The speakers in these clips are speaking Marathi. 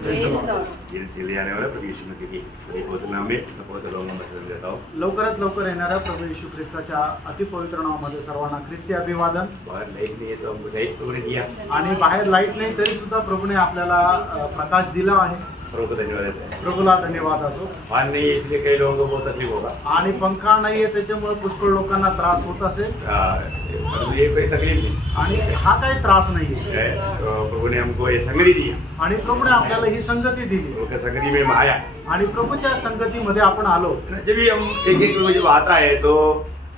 इसलिए आने वाला प्रभु यीशु मसीह की पवित्र नाम में सबको लोगों में देता हूँ। लवकरात लवकर येणाऱ्या प्रभू येशू ख्रिस्ताच्या अतिपवित्र नावामध्ये सर्वांना ख्रिस्ती अभिवादन। बाहर लाइट नहीं है तो हमको लाइट प्रभु ने दिया आणि बाहेर लाईट नाही तरी सुद्धा प्रभूने आपल्याला प्रकाश दिला आहे। प्रभु को धन्यवाद देते हैं। प्रभूला धन्यवाद असो। फैन नहीं है इसलिए कई लोगों को बहुत तकलीफ होगा आणि पंखा नाहीये त्याच्यामुळे पुष्कळ लोकांना त्रास होत असेल। ये कोई तकलीफ नहीं आणि हा काही त्रास नाहीये। प्रभु ने हमको ये संगति दी आणि प्रभूने आपल्याला ही संगती दिली। प्रभु की संगति में हम आया आणि प्रभूच्या संगतीमध्ये आपण आलो। जब भी हम एक जब आता है तो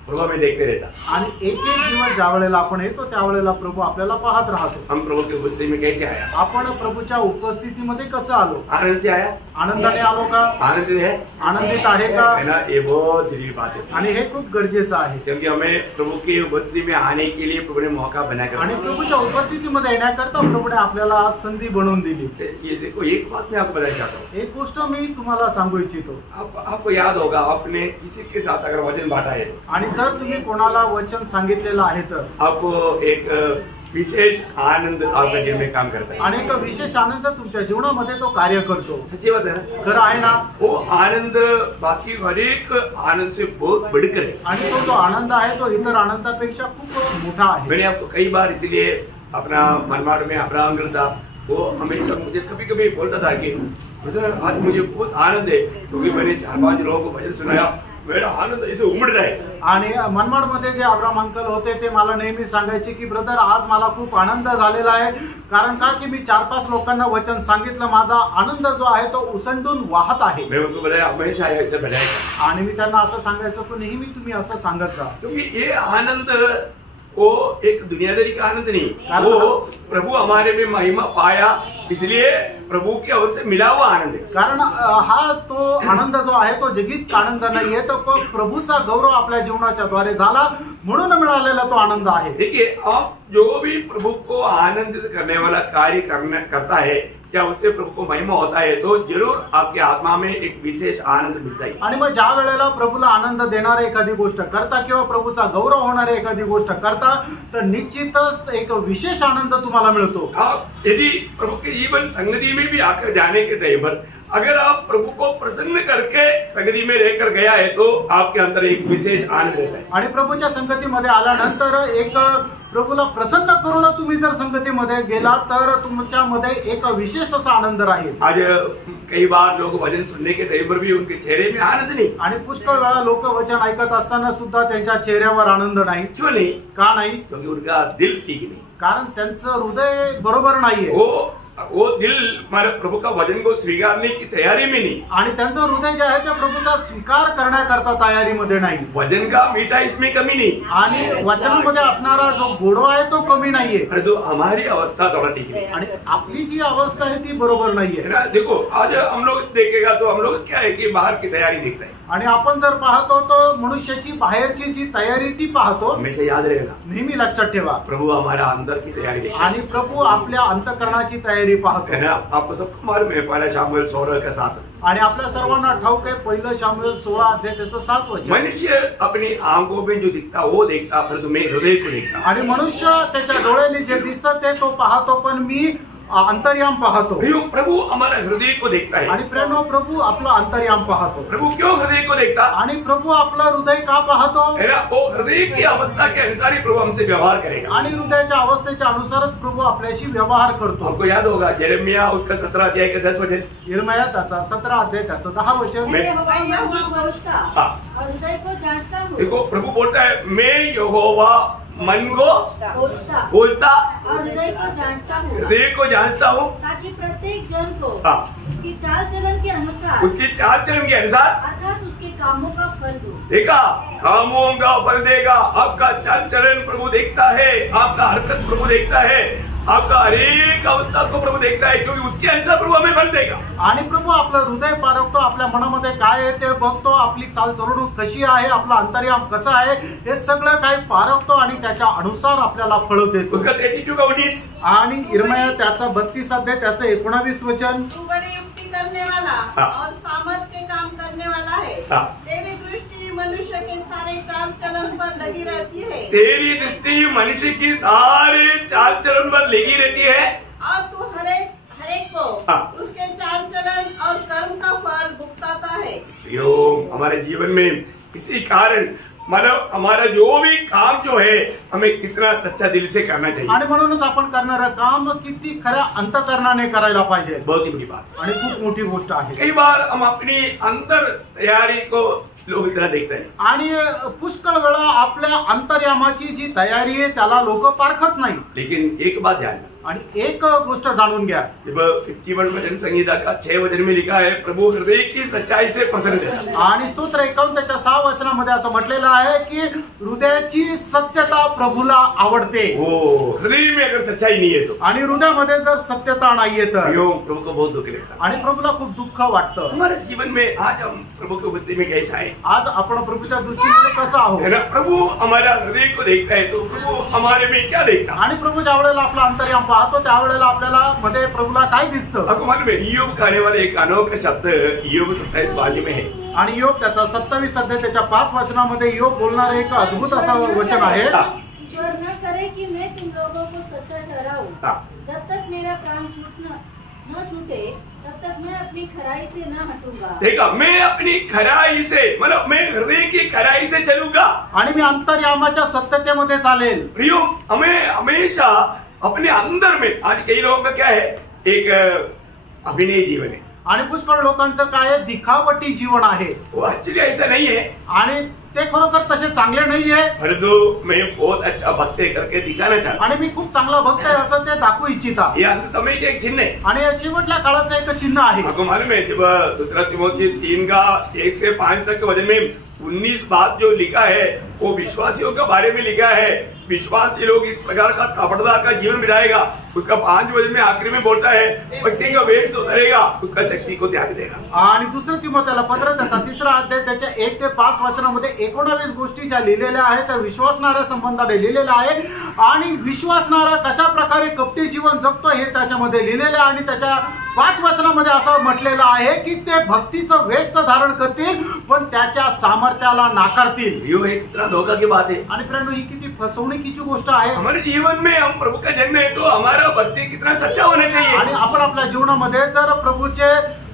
प्रभु हमें देखते रहता आणि एक एक दिवस ज्या वेळेला आपण येतो त्यावेळेला प्रभू आपल्याला पाहत राहतो। हम प्रभु की उपस्थिति में कैसे आया? आपण प्रभूच्या उपस्थितीमध्ये कसं आलो? आनंद से आया। आनंदाने आलो का? आनंदित है? आनंदित आहे का? है ना, ये बहुत जरूरी बात है आणि हे खूप गरजेचं आहे क्योंकि हमें प्रभु की उपस्थिति में आने के लिए प्रभु ने मौका बनाकर आणि प्रभूच्या उपस्थितीमध्ये येण्याकरता प्रभूने आपल्याला संधी बनवून दिली। ये देखो एक बात मैं आपको बताना चाहता हूँ। एक गोष्ट मी तुम्हाला सांगू इच्छितो। आपको याद होगा आपने किसी के साथ अगर वचन बांटा है आणि जर तुम्ही कोणाला वचन सांगितलेलं आहे तर आपको एक विशेष आनंद आपका जीवन में काम करता है आणि एक विशेष आनंद तुमच्या जीवनामध्ये तो कार्य करतो। सच्ची बात है ना? खरं आहे ना? वो आनंद बाकी हर एक आनंद से बहुत बढ़कर है आणि तो जो आनंद आहे तो इतर आनंदापेक्षा खूप मोठा आहे। मैंने आपको कई बार इसलिए अपना मनमाड़ में अपना अंकल था वो हमेशा मुझे कभी कभी बोलता था कि ब्रदर आज मुझे बहुत आनंद है क्योंकि मैंने 4-5 लोगों को भजन सुनाया मेरा आनंद ऐसे उमड़ रहा है। आणि मनमाड मध्ये जे अब्राम अंकल होते ते मला नेहमी सांगायचे की ब्रदर आज मला खूप आनंद झालेला आहे कारण का की मी 4-5 लोकांना वचन सांगितलं माझा आनंद जो आहे तो उसंडून वाहत आहे। मैं उनको बताया हमेशा ऐसे बताएगा आणि मी त्यांना असं सांगायचो की नेहमी तुम्ही असं सांगत जा क्योंकि ये आनंद वो एक दुनियादारी का आनंद नहीं वो प्रभु हमारे में महिमा पाया इसलिए प्रभु की ओर से मिला हुआ आनंद है। कारण हा तो आनंद जो आहे तो जगीत आनंद नाहीये तो प्रभूचा गौरव आपल्या जीवनाच्या द्वारे झाला म्हणून मिळालेला तो आनंद आहे। देखिए आप जो भी प्रभु को आनंदित करने वाला कार्य करता है क्या उससे प्रभु को महिमा होता है तो जरूर आपकी आत्मा में एक विशेष आनंद मिलता है। आणि मग ज्या वेळेला प्रभूला आनंद देणारे एखादी गोष्ट करता किंवा प्रभूचा गौरव होणारे एखादी गोष्ट करता तर निश्चितच एक विशेष आनंद तुम्हाला मिळतो। आप यदि प्रभु के जीवन संगति में भी आकर जाने के टाइम पर अगर आप प्रभु को प्रसन्न करके संगति में रहकर गया है तो आपके अंदर एक विशेष आनंद रहता है। आणि प्रभूच्या संगतीमध्ये आल्यानंतर एक प्रभूला प्रसन्न करून तुम्ही जर संगतीमध्ये गेला तर तुमच्यामध्ये एक विशेष असा आनंद राहील। आज कई बार लोग वचन सुनने के टाइम पर भी उनके चेहरे में आनंद नहीं आणि पुष्कळ वेळा लोक वचन ऐकत असताना सुद्धा त्यांच्या चेहऱ्यावर आनंद नाही। क्यों नहीं? का नाही? क्योंकि उनका दिल ठीक नहीं कारण त्यांचं हृदय बरोबर नाहीये। वो दिल हमारे प्रभु का वचन को स्वीकारने की तैयारी में नहीं आणि त्यांचं हृदय जे आहे ते प्रभूचा स्वीकार करण्याकरता तयारीमध्ये नाही। वचन का मीठा इसमें कमी नहीं आणि वचनामध्ये असणारा जो गोडवा आहे तो कमी नाहीये परंतु हमारी अवस्था थोड़ा ठीक नहीं आणि आपली जी अवस्था आहे ती बरोबर नाहीये। देखो आज हम लोग देखेगा तो हम लोग क्या है कि बाहर की तैयारी देखता है आणि आपण जर पाहतो तो मनुष्याची बाहेरची जी तयारी ती पाहतो। हमेशा याद रहेगा नेहमी लक्षात ठेवा प्रभु हमारा अंदर की तैयारी देखता आणि प्रभू आपल्या अंतःकरणाची तयारी पाहतो। है ना? आपको सबको मालूम है पहला शामुएल 16 का 7 आणि आपल्या सर्वांना ठाऊक आहे पहिलं शामुएल 16 अध्याय त्याचं 7 वचन मनुष्य अपनी आंखों में जो दिखता वो देखता परंतु मैं हृदय को देखता। आणि मनुष्य त्याच्या डोळ्याने जे दिसतं ते तो पाहतो पण मी अंतर्याम पाहतो। प्रभु हमारा हृदय को देखता है आणि प्रेम प्रभू आपलं अंतर्याम पाहतो। प्रभु क्यों हृदय को देखता? आणि प्रभू आपलं हृदय का पाहतो? है ना? वो हृदय की अवस्था के अनुसार ही प्रभु हमसे व्यवहार करेगा आणि हृदयाच्या अवस्थेच्या अनुसारच प्रभू आपल्याशी व्यवहार करतो। आपको याद होगा यिर्मयाह उसका 17 अध्याय का 10 वचन यिर्मयाह त्याचा 17 अध्याय त्याचं 10 वचन देखो प्रभु बोलता है मैं यहोवा मन को खोजता और हृदय को जानता हूँ ताकि प्रत्येक जन को उसकी चाल चलन के अनुसार अर्थात उसके कामों का फल दो। देखा कामों का फल देगा। आपका चाल चलन प्रभु देखता है आपका हरकत प्रभु देखता है आपका हरेक अवस्था को प्रभु देखता है क्योंकि उसके अनुसार प्रभु हमें फल देगा। आणि प्रभू आपलं हृदय पारखतो आपल्या मनामध्ये काय आहे ते बघतो आपली चालचलणूक कशी आहे आपला अंतर्याम कसं आहे हे सगळं काही पारखतो आणि त्याच्या अनुसार आपल्याला फळ देतो। उसका 32 का 19 आणि यिर्मयाह त्याचा 32 अध्याय त्याचं 19 वचन तू बड़ी युक्ति करने वाला और सामर्थ्य काम करने वाला है तेरी दृष्टि मनुष्य के सारे चाल चलन पर लगी रहती है। तेरी दृष्टि मनुष्य की सारे चाल चलन पर लगी रहती है और तू हरेक को उसके यो हमारे जीवन में इसी कारण मतलब हमारा जो भी काम जो है हमें कितना सच्चा दिल से करना चाहिए आणि म्हणूनच आपण करणारं काम किती खऱ्या अंतःकरणाने करायला पाहिजे. बहुत ही बड़ी बात आणि खूप मोठी गोष्ट आहे. कई बार हम अपनी अंतर तैयारी को लोग इतना देखते हैं आणि पुष्कळ वेळा आपल्या अंतर्यामाची जी तयारी आहे त्याला लोक पारखत नाही. लेकिन एक बात ध्यान रखना, आणि एक गोष्ट जाणून घ्या, जब 51 भजन संहिता का 6 वचन में लिखा है प्रभु हृदय की सच्चाई से पसंद है. आणि स्तोत्र 51 त्याच्या 6 वचनामध्ये असं म्हटलेलं आहे की हृदयाची सत्यता प्रभूला आवडते. वो हृदय में अगर सच्चाई नहीं है तो आणि हृदयामध्ये जर सत्यता नाहीये तर यो प्रभु को बहुत दुख लगता है. आणि प्रभूला खूप दुःख वाटतं. हमारे जीवन में आज हम प्रभु की उपस्थिति में कैसा है आज आपण प्रभूच्या दृष्टीने कसं आहोत. है ना. प्रभु हमारा हृदय को देखता है तो प्रभु हमारे में क्या देखता है. आणि प्रभू ज्या वेळेला आपला अंतर्याम पाहतो त्यावेळेला आपल्याला मध्ये प्रभूला काय दिसतं. आपको मालूम है ईयोब का आने वाला एक अनोखा शब्द ईयोब 27:5 में है. आणि योग त्याचा 27 अध्याय त्याच्या 5 वचनामध्ये योग बोलणारे एक अद्भुत असं वचन आहे. ईश्वर न करे कि मैं तुम लोगों को सच्चा ठहराऊं, हाँ. जब तक मेरा प्राण न छूटे तब तक मैं अपनी खराई से न हटूंगा. देखा, मैं अपनी खराई से मतलब मैं हृदय की खराई से चलूंगा. आणि मी अंतर्यामाच्या सत्यतेमध्ये चालेल. प्रियो, हमें हमेशा अपने अंदर में, आज कई लोगों का क्या है, एक अभिनय जीवन है. आणि पुष्कळ लोकांचं काय आहे, दिखावटी जीवन आहे. वो एक्चुअली ऐसा नहीं है. आणि ते खरोखर तसे चांगले नाहीये. परंतु मैं बहुत अच्छा भक्त करके दिखाना चाहता. आणि मी खूप चांगला भक्त आहे असं ते दाखवू इच्छिता. ये अंत समय के एक चिन्ह है. आणि शेवटल्या काळाचं एक चिन्ह आहे. आपको मालूम है जब दूसरा तिमोथी 3 का 1 से 5 तक के वचन में 19 बात जो लिखा है वो विश्वासियों के बारे में लिखा है. विश्वासी लोग इस प्रकार का कपटदार का जीवन बिताएगा. उसका 5 वचन में आखिरी में बोलता है व्यक्ति का वेश तो धरेगा, उसका शक्ति को त्याग देगा. आणि दुसरं तिमोथेला पत्र त्याचा 3रा अध्याय त्याच्या 1 ते 5 वचनामध्ये 19 गोष्टी ज्या लिहिलेल्या आहेत त्या विश्वासणाऱ्या संबंधाने लिहिलेल्या आहे. आणि विश्वासणारा कशा प्रकारे कपटी जीवन जगतो हे त्याच्यामध्ये लिहिलेलं आहे. आणि त्याच्या 5 वचनामध्ये असं म्हटलेलं आहे की ते भक्तीचं वेश तर धारण करतील पण त्याच्या सामर्थ्याला नाकारतील. यो एक इतना धोखा की बात है. आणि फ्रेंड ही किती फसवणुकीची गोष्ट आहे. हमारे जीवन में हम प्रभु का जन्म है तो हमारा भक्ति कितना सच्चा होना चाहिए. आणि आपण आपल्या जीवनामध्ये जर प्रभूचे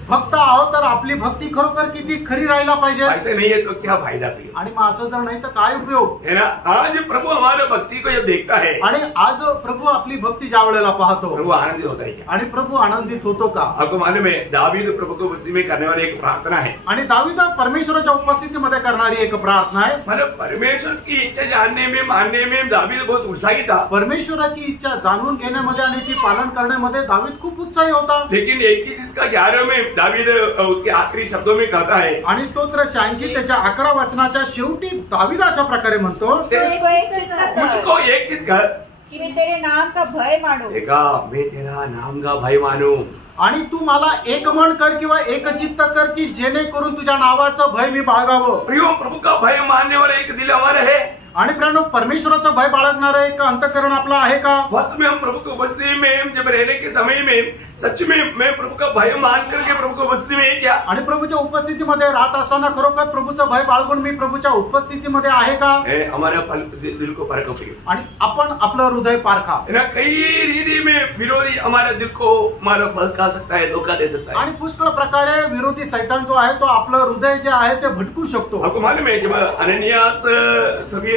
भक्त आहोत तर आपली भक्ती खरोखर किती खरी राहायला पाहिजे. ऐसे नहीं है तो क्या फायदा प्रिय. आणि मग असं जर नाही तर काय उपयोग है ना. आज प्रभु हमारे भक्ति को जब देखता है, आणि आज प्रभू आपली भक्ती ज्या वेळेला पाहतो प्रभु आनंदित होता है क्या. आणि प्रभू आनंदित होतो का. आपको मालूम है दावीद प्रभु को उपस्थिति में करने वाली एक प्रार्थना है. आणि दावीद परमेश्वराच्या उपस्थितीमध्ये करणारी एक प्रार्थना आहे. मतलब परमेश्वर की इच्छा जानने में मानने में दावीद बहुत उत्साही था. परमेश्वराची इच्छा जाणून घेण्यामध्ये आणि ती पालन करण्यामध्ये दावीद खूप उत्साही होता. लेकिन 21 का 11 में दावीद उसके आखिरी शब्दों में कहता है. आणि स्तोत्र 86 त्याच्या 11 वचनाच्या शेवटी दावीद अशा प्रकारे म्हणतो मुझको एक चित कर कि मैं तेरे नाम का भय मानू. देखा, मैं तेरा नाम का भय मानू. आणि तू मला एक मन कर किंवा एक चित्त कर की जेणेकरून तुझ्या नावाचं भय मी बाळगावं. प्रियो, प्रभु का भय मानने वाला एक दिल हमारा है. आणि प्रियानो परमेश्वराचं भय बाळगणारं एक अंतःकरण आपलं आहे का. वास्तव में हम प्रभु की उपस्थिति में जब रहने के समय में सच में मैं प्रभु का भय मान करके प्रभु की उपस्थिति में क्या. आणि प्रभूच्या उपस्थितीमध्ये राहत असताना खरोखर प्रभूचं भय बाळगून मी प्रभूच्या उपस्थितीमध्ये आहे का. हमारा दिल को परखो प्रिय. आणि आपण आपलं हृदय पारखा. कई रीति में विरोधी हमारे दिल को हमारा भड़का सकता है, धोखा दे सकता है. आणि पुष्कळ प्रकारे विरोधी सैतान जो आहे तो आपलं हृदय जे आहे ते भटकू शकतो. आपको मालूम है जब अनन्यास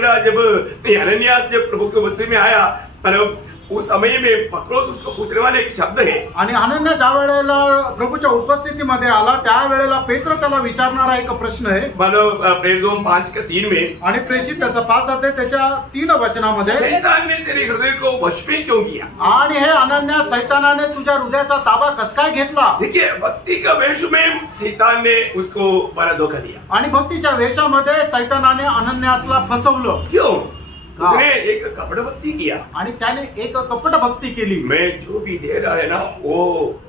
जब प्रभु के उपस्थिति में आया, मतलब उस समय में पत्रोस उसको पूछने वाले एक शब्द है. आणि अनन्या ज्या वेळेला प्रभूच्या उपस्थितीमध्ये आला त्यावेळेला पेत्र त्याला विचारणारा एक प्रश्न आहे. मतलब प्रेरितों 5:3 में. आणि प्रेषित त्याचा 5 अध्याय त्याच्या 3 वचनामध्ये शैतान ने तेरे हृदय को वश में क्यों किया. आणि हे अनन्या सैतानाने तुझ्या हृदयाचा ताबा कस काय घेतला. देखिए, भक्ति का वेश में शैतान ने उसको बड़ा धोखा दिया. आणि भक्तीच्या वेशामध्ये सैतानाने अनन्यासला फसवलं. क्यों. उसने एक कपट भक्ति किया. आणि त्याने एक कपट भक्ती केली. मैं जो भी दे रहा है ना वो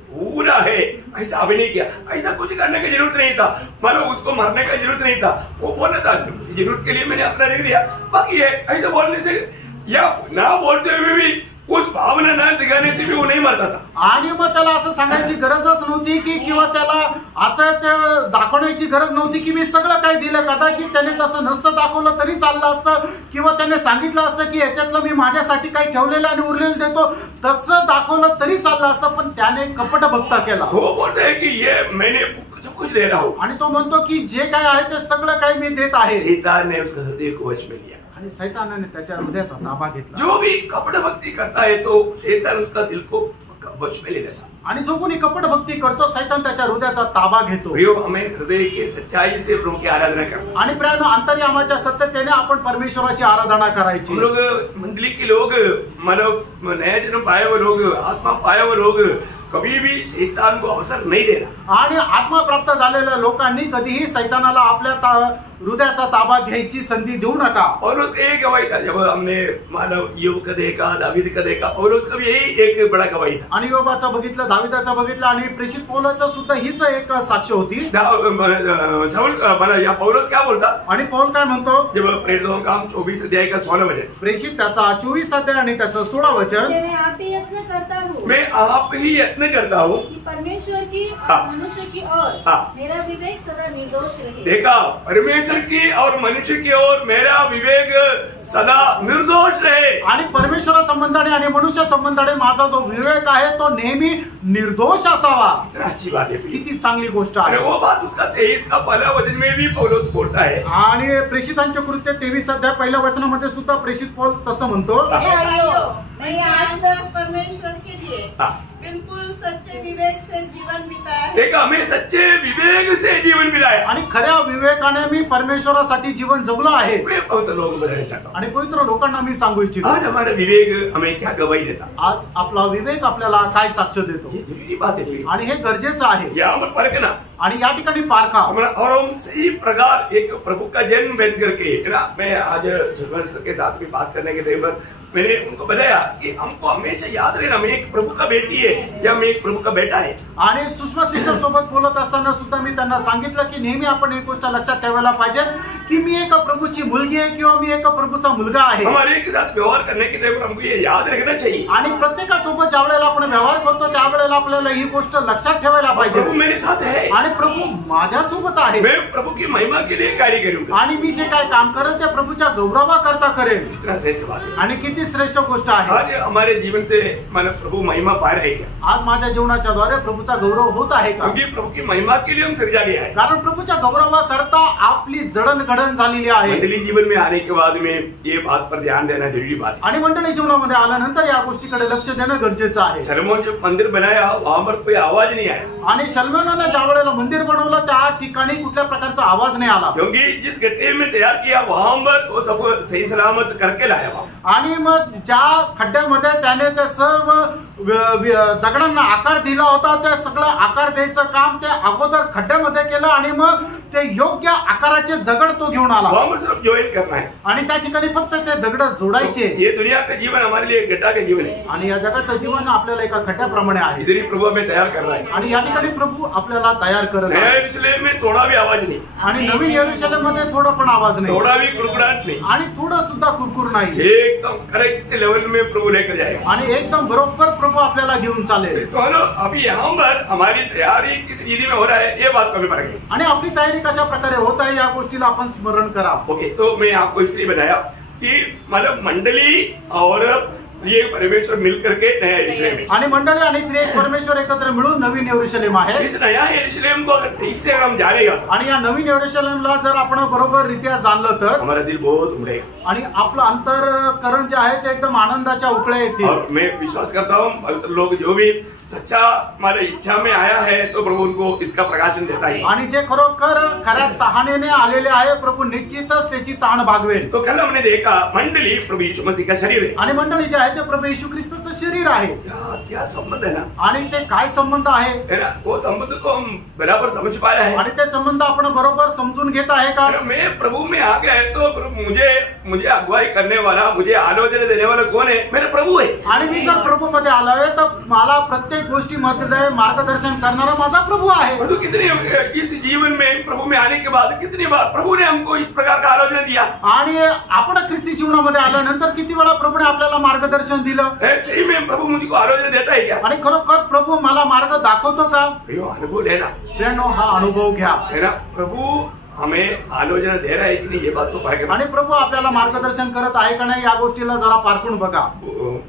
पूरा है, ऐसा अभिनय किया. ऐसा कुछ करने की जरूरत नहीं था. मतलब उसको मरने का जरूरत नहीं था. वो बोला था जरूरत के लिए मैंने अपना रख दिया, बाकी है. ऐसा बोलने से या ना बोलते हुए भी उस भावना न दिखाने से भी वो नहीं मरता था. आणि मग त्याला असं सांगायची गरजच नव्हती की किंवा त्याला असं ते दाखवण्याची गरज नव्हती की मी सगळं काही दिलं. कदाचित त्याने तसं नसतं दाखवलं तरी चाललं असतं किंवा त्याने सांगितलं असतं की याच्यातलं मी माझ्यासाठी काही ठेवलेलं आणि उरलेलं देतो, तसं दाखवलं तरी चाललं असतं. पण त्याने कपट भक्ता केला. वो बोलते है की ये मैंने सब कुछ दे रहा हूँ। आणि तो म्हणतो की जे काय आहे ते सगळं काही मी देत आहे. शैतान ने उसका हृदय को वश में लिया. आणि सैतानाने त्याच्या हृदयाचा ताबा घेतला. जो भी कपट भक्ति करता है तो शैतान उसका दिल को वश में ले लेता. आणि जो कोणी कपट भक्ती करतो सैतान त्याच्या हृदयाचा ताबा घेतो. प्रियो, हमें हृदय के सच्चाई से प्रभु की आराधना करना. आणि प्रियानो, अंतर्यामाच्या सत्यतेने आपण परमेश्वराची आराधना करायची. हम लोग मंडली के लोग, मतलब नया जन्म पाए हुए लोग, आत्मा पाए हुए लोग कभी भी शैतान को अवसर नहीं देना. आणि आत्मा प्राप्त झालेल्या लोकांनी कधीही सैतानाला आपल्या हृदयाचा ताबा घ्यायची संधी देऊ नका. पौलुस एक गवाही था. जब हमने मानव योग का देखा, दावीद का देखा, पौलुस का भी यही एक बड़ा गवाही था. आणि योबाचं बघितलं, दाविदाचं बघितलं आणि प्रेषित पौलाचं सुद्धा हीच एक साक्ष होती. पौलुस क्या बोलता? आणि पौल काय म्हणतो? जब प्रेरितों का काम 24 अध्याय का 16 वचन, प्रेषित त्याचा 24 अध्याय आणि त्याचं 16 वचन, मैं आप ही यत्न करता हूँ, मैं आप ही यत्न करता हूँ कि परमेश्वर की हाँ। और मनुष्य की ओर हाँ। मेरा विवेक सदा निर्दोष रहे. देखा, परमेश्वर की और मनुष्य की ओर मेरा विवेक सदा निर्दोष रहे. आणि परमेश्वरा संबंधाने आणि मनुष्य संबंधाने माझा जो विवेक आहे तो नेहमी निर्दोष असावा. कितना अच्छी बात है. किती चांगली गोष्ट अरे आहे. वो बात उसका 23 का पहला वचन में भी पौलुस बोलता है. आणि प्रेषितांचे कृत्य 23 अध्याय पहिल्या वचनामध्ये सुद्धा प्रेषित पौल तसं म्हणतो. मैंने आज तक परमेश्वर के लिए हाँ. बिल्कुल सच्चे विवेक से जीवन बिताया है. देखा, हमें सच्चे विवेक से जीवन मिलाया. आणि खऱ्या विवेकाने मी परमेश्वरासाठी जीवन जगलो आहे. मैं पवित्र लोग बताना चाहता हूँ. आणि पवित्र लोकांना मी सांगू इच्छितो, आज हमारा विवेक हमें क्या गवाही देता. आज आपला विवेक आपल्याला काय साक्ष देतो. ये जरूरी बात है. आणि हे गरजेचं आहे. यहाँ पर परखना आणि या ठिकाणी पारखा. हमारा, और हम सही प्रकार एक प्रभु का जन्म बन करके, है ना. मैं आज सुखवंश के साथ भी बात करने के टाइम पर मैंने उनको बताया कि हमको हमेशा याद रहना, मैं एक प्रभु का बेटी है या मैं एक प्रभु का बेटा है. आणि सुषमा सिस्टर सोबत बोलत असताना सुद्धा मी त्यांना सांगितलं की नेहमी आपण एक गोष्ट लक्षात ठेवायला पाहिजे की मी एका प्रभूची मुलगी आहे किंवा मी एका प्रभूचा मुलगा आहे. हमारे एक साथ व्यवहार करने के टाइम पर हमको ये याद रखना चाहिए. आणि प्रत्येकासोबत ज्या वेळेला आपण व्यवहार करतो त्यावेळेला आपल्याला ही गोष्ट लक्षात ठेवायला पाहिजे. प्रभु मेरे साथ है आणि प्रभू माझ्यासोबत आहे. मैं प्रभु की महिमा के लिए कार्य करूंगा. आणि मी जे काय काम करेल ते प्रभूच्या गौरवाकरता करेल. इतना श्रेष्ठ बात है. आणि किती श्रेष्ठ गोष्ट आहे. आज हमारे जीवन से मानो प्रभु महिमा पा रहे हैं क्या? आज माझ्या जीवनाच्या द्वारे प्रभूचा गौरव होत आहे का? क्योंकि प्रभु की महिमा के लिए हम सृजा गया है. कारण प्रभूच्या गौरवाकरता आपली जडणघडण झालेली आहे. मंडली जीवन में आने के बाद में ये बात पर ध्यान देना जरूरी बात है. आणि मंडळी जीवनामध्ये आल्यानंतर या गोष्टीकडे लक्ष देणं गरजेचं आहे. सलोमन जो मंदिर बनाया वहां पर कोई आवाज नहीं आया. आणि सलमानाने ज्या वेळेला मंदिर बनवलं त्या ठिकाणी कुठल्या प्रकारचा आवाज नाही आला. क्योंकि जिस गड्ढे में तैयार किया वहां पर वो सब सही सलामत करके लाया वहां. आणि मग ज्या खड्ड्यामध्ये त्याने ते सर्व दगडांना आकार दिला होता ते सगळं आकार द्यायचं काम ते अगोदर खड्ड्यामध्ये केलं आणि मग ते योग्य आकाराचे दगड तो घेऊन आला. वहां पर सिर्फ ज्वाइन करना है. आणि त्या ठिकाणी फक्त ते दगड जोडायचे. ये दुनिया का जीवन हमारे लिए गड्ढा का जीवन है. आणि या जगाचं जीवन आपल्याला एका खड्ड्याप्रमाणे आहे. इधर ही प्रभु हमें तैयार कर रहा है. आणि या ठिकाणी प्रभू आपल्याला तयार करत नया आहे. यरूशलेम में थोड़ा भी आवाज नहीं, आणि नवीन यरूशलेममध्ये थोडा पण आवाज नाही थोड़ा भी कुड़कुड़ाहट नहीं, आणि थोडं सुद्धा कुरकुर नाही. एकदम करेक्ट लेवल में प्रभु लेकर जाएगा. आणि एकदम बरोबर प्रभू आपल्याला घेऊन चालेल. तो हेलो, अभी यहाँ पर हमारी तैयारी किस रीति में हो रहा है ये बात को हमें पड़ेगी. आणि आपली तयारी कशा प्रकारे होत आहे या गोष्टीला आपण स्मरण करा. ओके, तो मैं आपको इसलिए बताया कि मतलब मंडली और ये परमेश्वर मिल करके नया यरूशलेम है. आणि मंडळी आणि त्रिएक परमेश्वर एकत्र मिळून नवीन यरूशलेम आहे. इस नया यरूशलेम को अगर ठीक से हम जानेगा आणि या नवीन यरूशलेमला जर आपण बरोबर रित्या जाणलं तर हमारा दिल बहुत उमड़ेगा. आणि आपलं अंतरकरण जे आहे ते एकदम आनंदाच्या उकळ्या येतील. और मैं विश्वास करता हूँ पवित्र लोग जो भी सच्चा हमारे इच्छा में आया है तो प्रभु उनको इसका प्रकाशन देता है. आणि जे खरोखर खऱ्या तहानेने आलेले आहे प्रभू निश्चितच त्याची तहान भागवेल. तो कल हमने देखा मंडली प्रभु यीशु मसीह का शरीर है. आणि मंडळी जे आहे ते प्रभू येशू ख्रिस्ताचं शरीर आहे. क्या संबंध है ना, आणि ते काय संबंध आहे है ना. वो संबंध को हम बराबर समझ पा रहे हैं. आणि ते संबंध आपण बरोबर समजून घेत आहे का. मैं प्रभु में आ गया तो प्रभु मुझे अगुवाई करने वाला, मुझे आलोचना देने वाला कौन है? मेरा प्रभु है. आणि मी जर प्रभू मध्ये आलोय तर मला प्रत्येक गोष्टीमध्ये मार्गदर्शन करणारा माझा प्रभू आहे. तो कितने इस जीवन में प्रभु में आने के बाद कितनी बार प्रभु ने हमको इस प्रकार का आलोचना दिया. आणि आपण ख्रिस्ती जीवनामध्ये आल्यानंतर किती वेळा प्रभूने आपल्याला मार्गदर्शन दिलं. सही में प्रभु मुझको आलोचना देता है क्या? आणि खरोखर प्रभू मला मार्ग दाखवतो का. अनुभव लेना प्रियानो, हा अनुभव घ्या. है ना. प्रभु हमें आलोचना दे रहा है कि नहीं ये बात को परख. आणि प्रभू आपल्याला मार्गदर्शन करत आहे का नाही या गोष्टीला जरा पारखून बघा.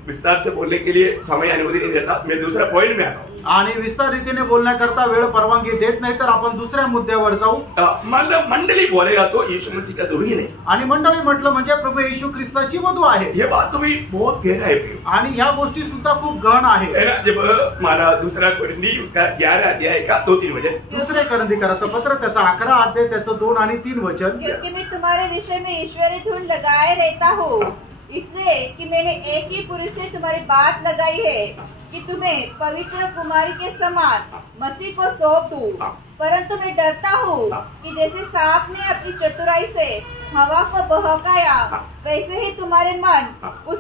विस्तार से बोलने के लिए समय अनुमति नहीं देता. मैं दूसरा पॉइंट में आता हूँ. आणि विस्तार रीतीने बोलण्याकरता वेळ परवानगी देत नाही, तर आपण दुसऱ्या मुद्द्यावर जाऊ. मतलब मंडली बोलेगा तो यीशु मसीह का दुल्हन है. आणि मंडळी म्हटलं म्हणजे प्रभू येशू ख्रिस्ताची वधू आहे. ये बात तो भी बहुत गहरा है आणि ह्या गोष्टी सुद्धा खूप गहन आहे. जब हमारा दूसरा कुरिन्थी उसका 11 अध्याय का 2-3 वचन. दुसरे करंथीकराचं पत्र त्याचा 11 अध्याय त्याचं 2 आणि 3 वचन. क्योंकि मैं तुम्हारे विषय में ईश्वरी धुन लगाए रहता हूँ, इसलिए कि मैंने एक ही पुरुष से तुम्हारी बात लगाई है कि तुम्हें पवित्र कुमारी के समान मसीह को सौंप दूं। परंतु मैं डरता हूँ कि जैसे सांप ने अपनी चतुराई से हवा को बहकाया, वैसे ही तुम्हारे मन उस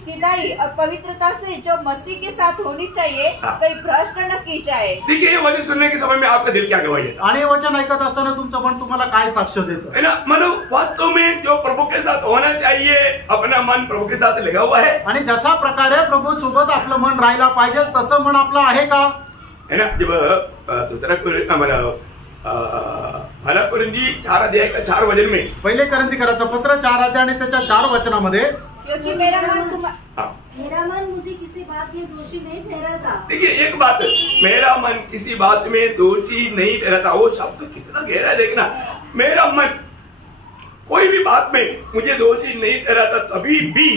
सीधाई और पवित्रता से जो मसीह के साथ होनी चाहिए वही भ्रष्ट न की जाए। देखिए, ये वचन सुनने के समय में आपका दिल क्या गवाही देता है? आणि हे वचन ऐकत असताना तुमचं मन तुम्हाला काय साक्ष देतं? है ना, मतलब वास्तव में जो प्रभु के साथ होना चाहिए, अपना मन प्रभु के साथ लगा हुआ है. आणि जशा प्रकारे प्रभू सोबत आपलं मन राहायला पाहिजे तसं मन आपलं आहे का? है ना, जब दूसरा हमारा कुरिन्थी 4 अध्याय का 4 वचन में, पहिले करंथीकराचं पत्र 4 अध्याय आणि त्याच्या 4 वचनामध्ये, क्योंकि मेरा मन मुझे किसी बात में दोषी नहीं ठहराता। देखिए एक बात, मेरा मन किसी बात में दोषी नहीं ठहराता, वो शब्द कितना गहरा है देखना. मेरा मन कोई भी बात में मुझे दोषी नहीं ठहराता, तभी भी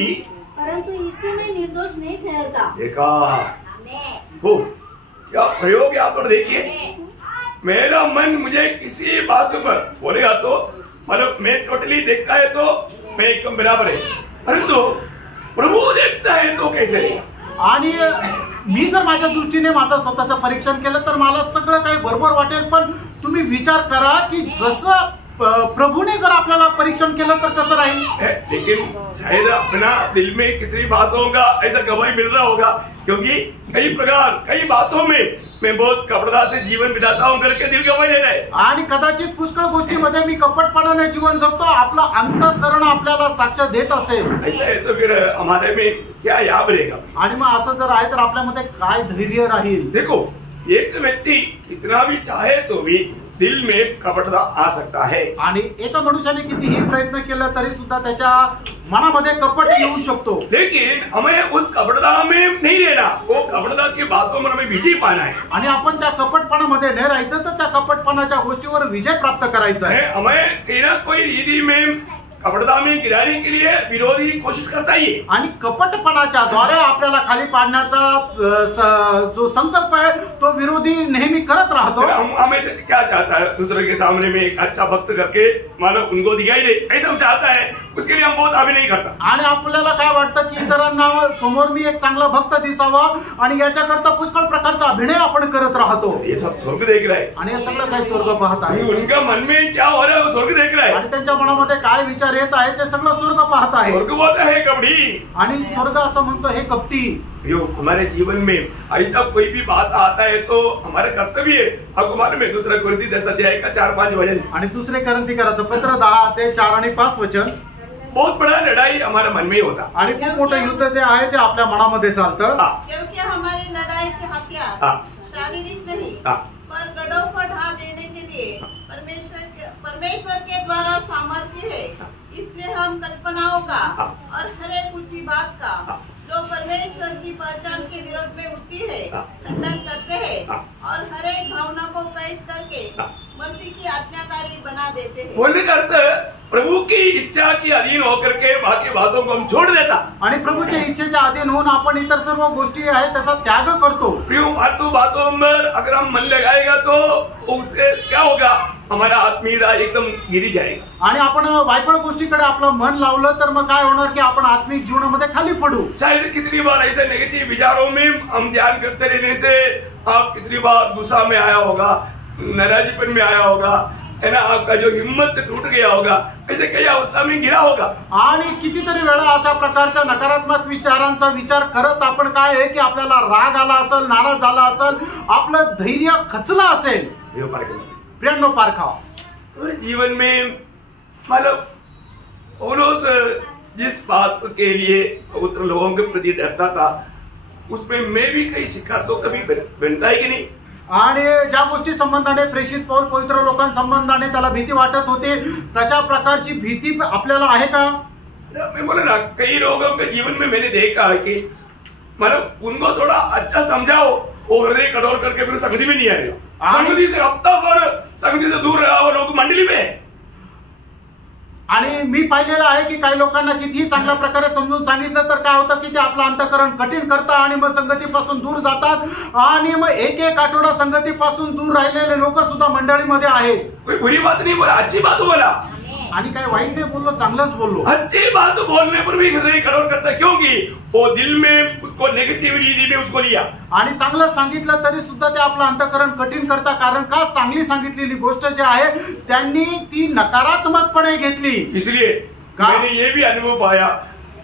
परंतु इसी में निर्दोष नहीं ठहरता। देखा हो क्या प्रयोग है, आप लोग देखिए. मेरा मन मुझे किसी बात पर बोलेगा तो मतलब मैं टोटली देखता है तो मैं एकदम बराबर है, परंतु प्रभु देखता है तो कैसे? आणि मी जर माझ्या दृष्टीने माझं स्वतःचं परीक्षण केलं तर मला सगळं काही बरोबर वाटेल, पण तुम्ही विचार करा की जसं प्रभूने जर आपल्याला परीक्षण केलं तर कसं राहील. लेकिन शायद अपना दिल में कितनी बातों का ऐसा गवाही मिल रहा होगा, क्योंकि कई बातों में मैं बहुत कपटता से जीवन बिताता हूँ करके दिल गवाही दे रहा है. आणि कदाचित पुष्कळ गोष्टीमध्ये मी कपटपणाने जीवन जगतो, आपलं अंतःकरण आपल्याला साक्ष देत असेल. ऐसा है तो फिर हमारे में क्या याद रहेगा? आणि मग असं जर आहे तर आपल्यामध्ये काय धैर्य राहील. देखो, एक व्यक्ति कितना भी चाहे तो भी दिल में कपटता आ सकता है. आणि एका मनुष्याने कितीही प्रयत्न केला तरी सुद्धा त्याच्या मनामध्ये कपट येऊ शकतो. लेकिन हमें उस कपटता में नहीं रहना, वो कपटता की बातों में हमें विजय पाना है. आणि आपण त्या कपटपणामध्ये नाही राहायचं, तर त्या कपटपणाच्या गोष्टीवर विजय प्राप्त करायचा आहे. हमें कहीं ना कोई रीति में कपटता में गिराने के लिए विरोधी कोशिश करता ही है. आणि कपटपणाच्या द्वारे आपल्याला खाली पाडण्याचा जो संकल्प आहे तो विरोधी नेहमी करत राहतो. हम हमेशा क्या चाहता है, दूसरे के सामने में एक अच्छा भक्त करके मानो उनको दिखाई दे, ऐसा हम चाहता है. उसके लिए हम बहुत अभिनय नहीं करता. आणि आपल्याला काय वाटतं की इतरांना समोर मी एक चांगला भक्त दिसावा आणि याच्याकरता पुष्कळ प्रकारचा अभिनय आपण करत राहतो. ये सब स्वर्ग देख रहा है. आणि हे सगळं काही स्वर्ग पाहत आहे. उनका मन में क्या हो रहा है वो स्वर्ग देख रहा है. आणि त्यांच्या मनामध्ये काय विचार येत आहे ते सगळं स्वर्ग पाहत आहे. स्वर्ग बोलता है कपटी, आणि स्वर्ग असं म्हणतो हे कपटी. हमारे जीवन में ऐसा कोई भी बात आता है तो हमारा कर्तव्य है. अब हमारे में दूसरा कुरिन्थी 10 अध्याय का 4-5 वचन. आणि दुसरे करंथीकराचं पत्र 10 अध्याय 4 आणि 5 वचन. बहुत बड़ा लड़ाई हमारे मन में होता. आणि खूप मोठं युद्ध जे आहे ते आपल्या मनामध्ये चालतं. क्योंकि हमारी लड़ाई के हथियार शारीरिक नहीं पर गढ़ों को ढा देने के लिए परमेश्वर के द्वारा सामर्थ्य है. इसलिए हम कल्पनाओं का और हर एक ऊंची बात का जो परमेश्वर की पहचान के विरोध में उठती है खंडन करते हैं और हर एक भावना को कैद करके मसीह की आज्ञाकारी बना देते हैं. बोलने का अर्थ प्रभु की इच्छा के अधीन होकर के बाकी बातों को हम छोड़ देता. आणि प्रभूच्या इच्छेच्या अधीन होऊन आपण इतर सर्व गोष्टी आहेत त्याचा त्याग करतो. प्रिय फालतू बातों पर अगर हम मन लगाएगा तो उससे क्या होगा, हमारा आत्मीयता एकदम गिरी जाएगा. आणि आपण वायफळ गोष्टीकडे आपलं मन लावलं तर मग काय होणार की आपण आत्मिक जीवनामध्ये खाली पडू. शायद कितनी बार ऐसे नेगेटिव विचारों में हम ध्यान करते रहने से आप कितनी बार गुस्सा में आया होगा, नाराजीपन में आया होगा, है ना, आपका जो हिम्मत टूट गया होगा, ऐसे कई अवस्था में गिरा होगा. आणि कितीतरी वेळा अशा प्रकारच्या नकारात्मक विचारांचा विचार करत आपण काय आहे की आपल्याला राग आला असेल, नाराज झाला असेल, आपलं धैर्य खचलं असेल. प्रियांनो पारखाव, जीवन में मतलब पौलुस जिस बात के लिए पवित्र लोगों के प्रति डरता था उसमें मैं भी कहीं शिकार तो कभी बनता है कि नहीं. आणि ज्या गोष्टी संबंधाने प्रेषित पौल पवित्र लोकांसंबंधाने त्याला भीती वाटत होती तशा प्रकारची भीती आपल्याला आहे का? मैं बोला ना, कई लोगों के जीवन में मैंने देखा है कि मतलब उनको थोड़ा अच्छा समझाओ, वो हृदय कठोर करके फिर संगति में नहीं आएगा। संगति से हफ्ता भर संगति से दूर रहा वो लोग मंडली में। आणि मी पाहिलेलं आहे की काही लोकांना कितीही चांगल्या प्रकारे समजून सांगितलं तर काय होतं की ते आपलं अंतःकरण कठीण करतात आणि मग संगतीपासून दूर जातात आणि मग एक आठवडा संगतीपासून दूर राहिलेले लोक सुद्धा मंडळीमध्ये आहेत. कोई बुरी बात नहीं बोला, अच्छी बात बोला, आणि काही वाईट नाही बोललो, चांगलंच बोललो. अच्छी बात बोलने पर भी हृदय कठोर करता है, क्योंकि वो दिल में उसको नेगेटिविटी में उसको लिया. आणि चांगलं सांगितलं तरी सुद्धा ते आपलं अंतःकरण कठीण करतात. कारण का चांगली सांगितलेली गोष्ट जी आहे त्यांनी ती नकारात्मकपणे घेतली. इसलिए मैंने ये भी अनुभव पाया,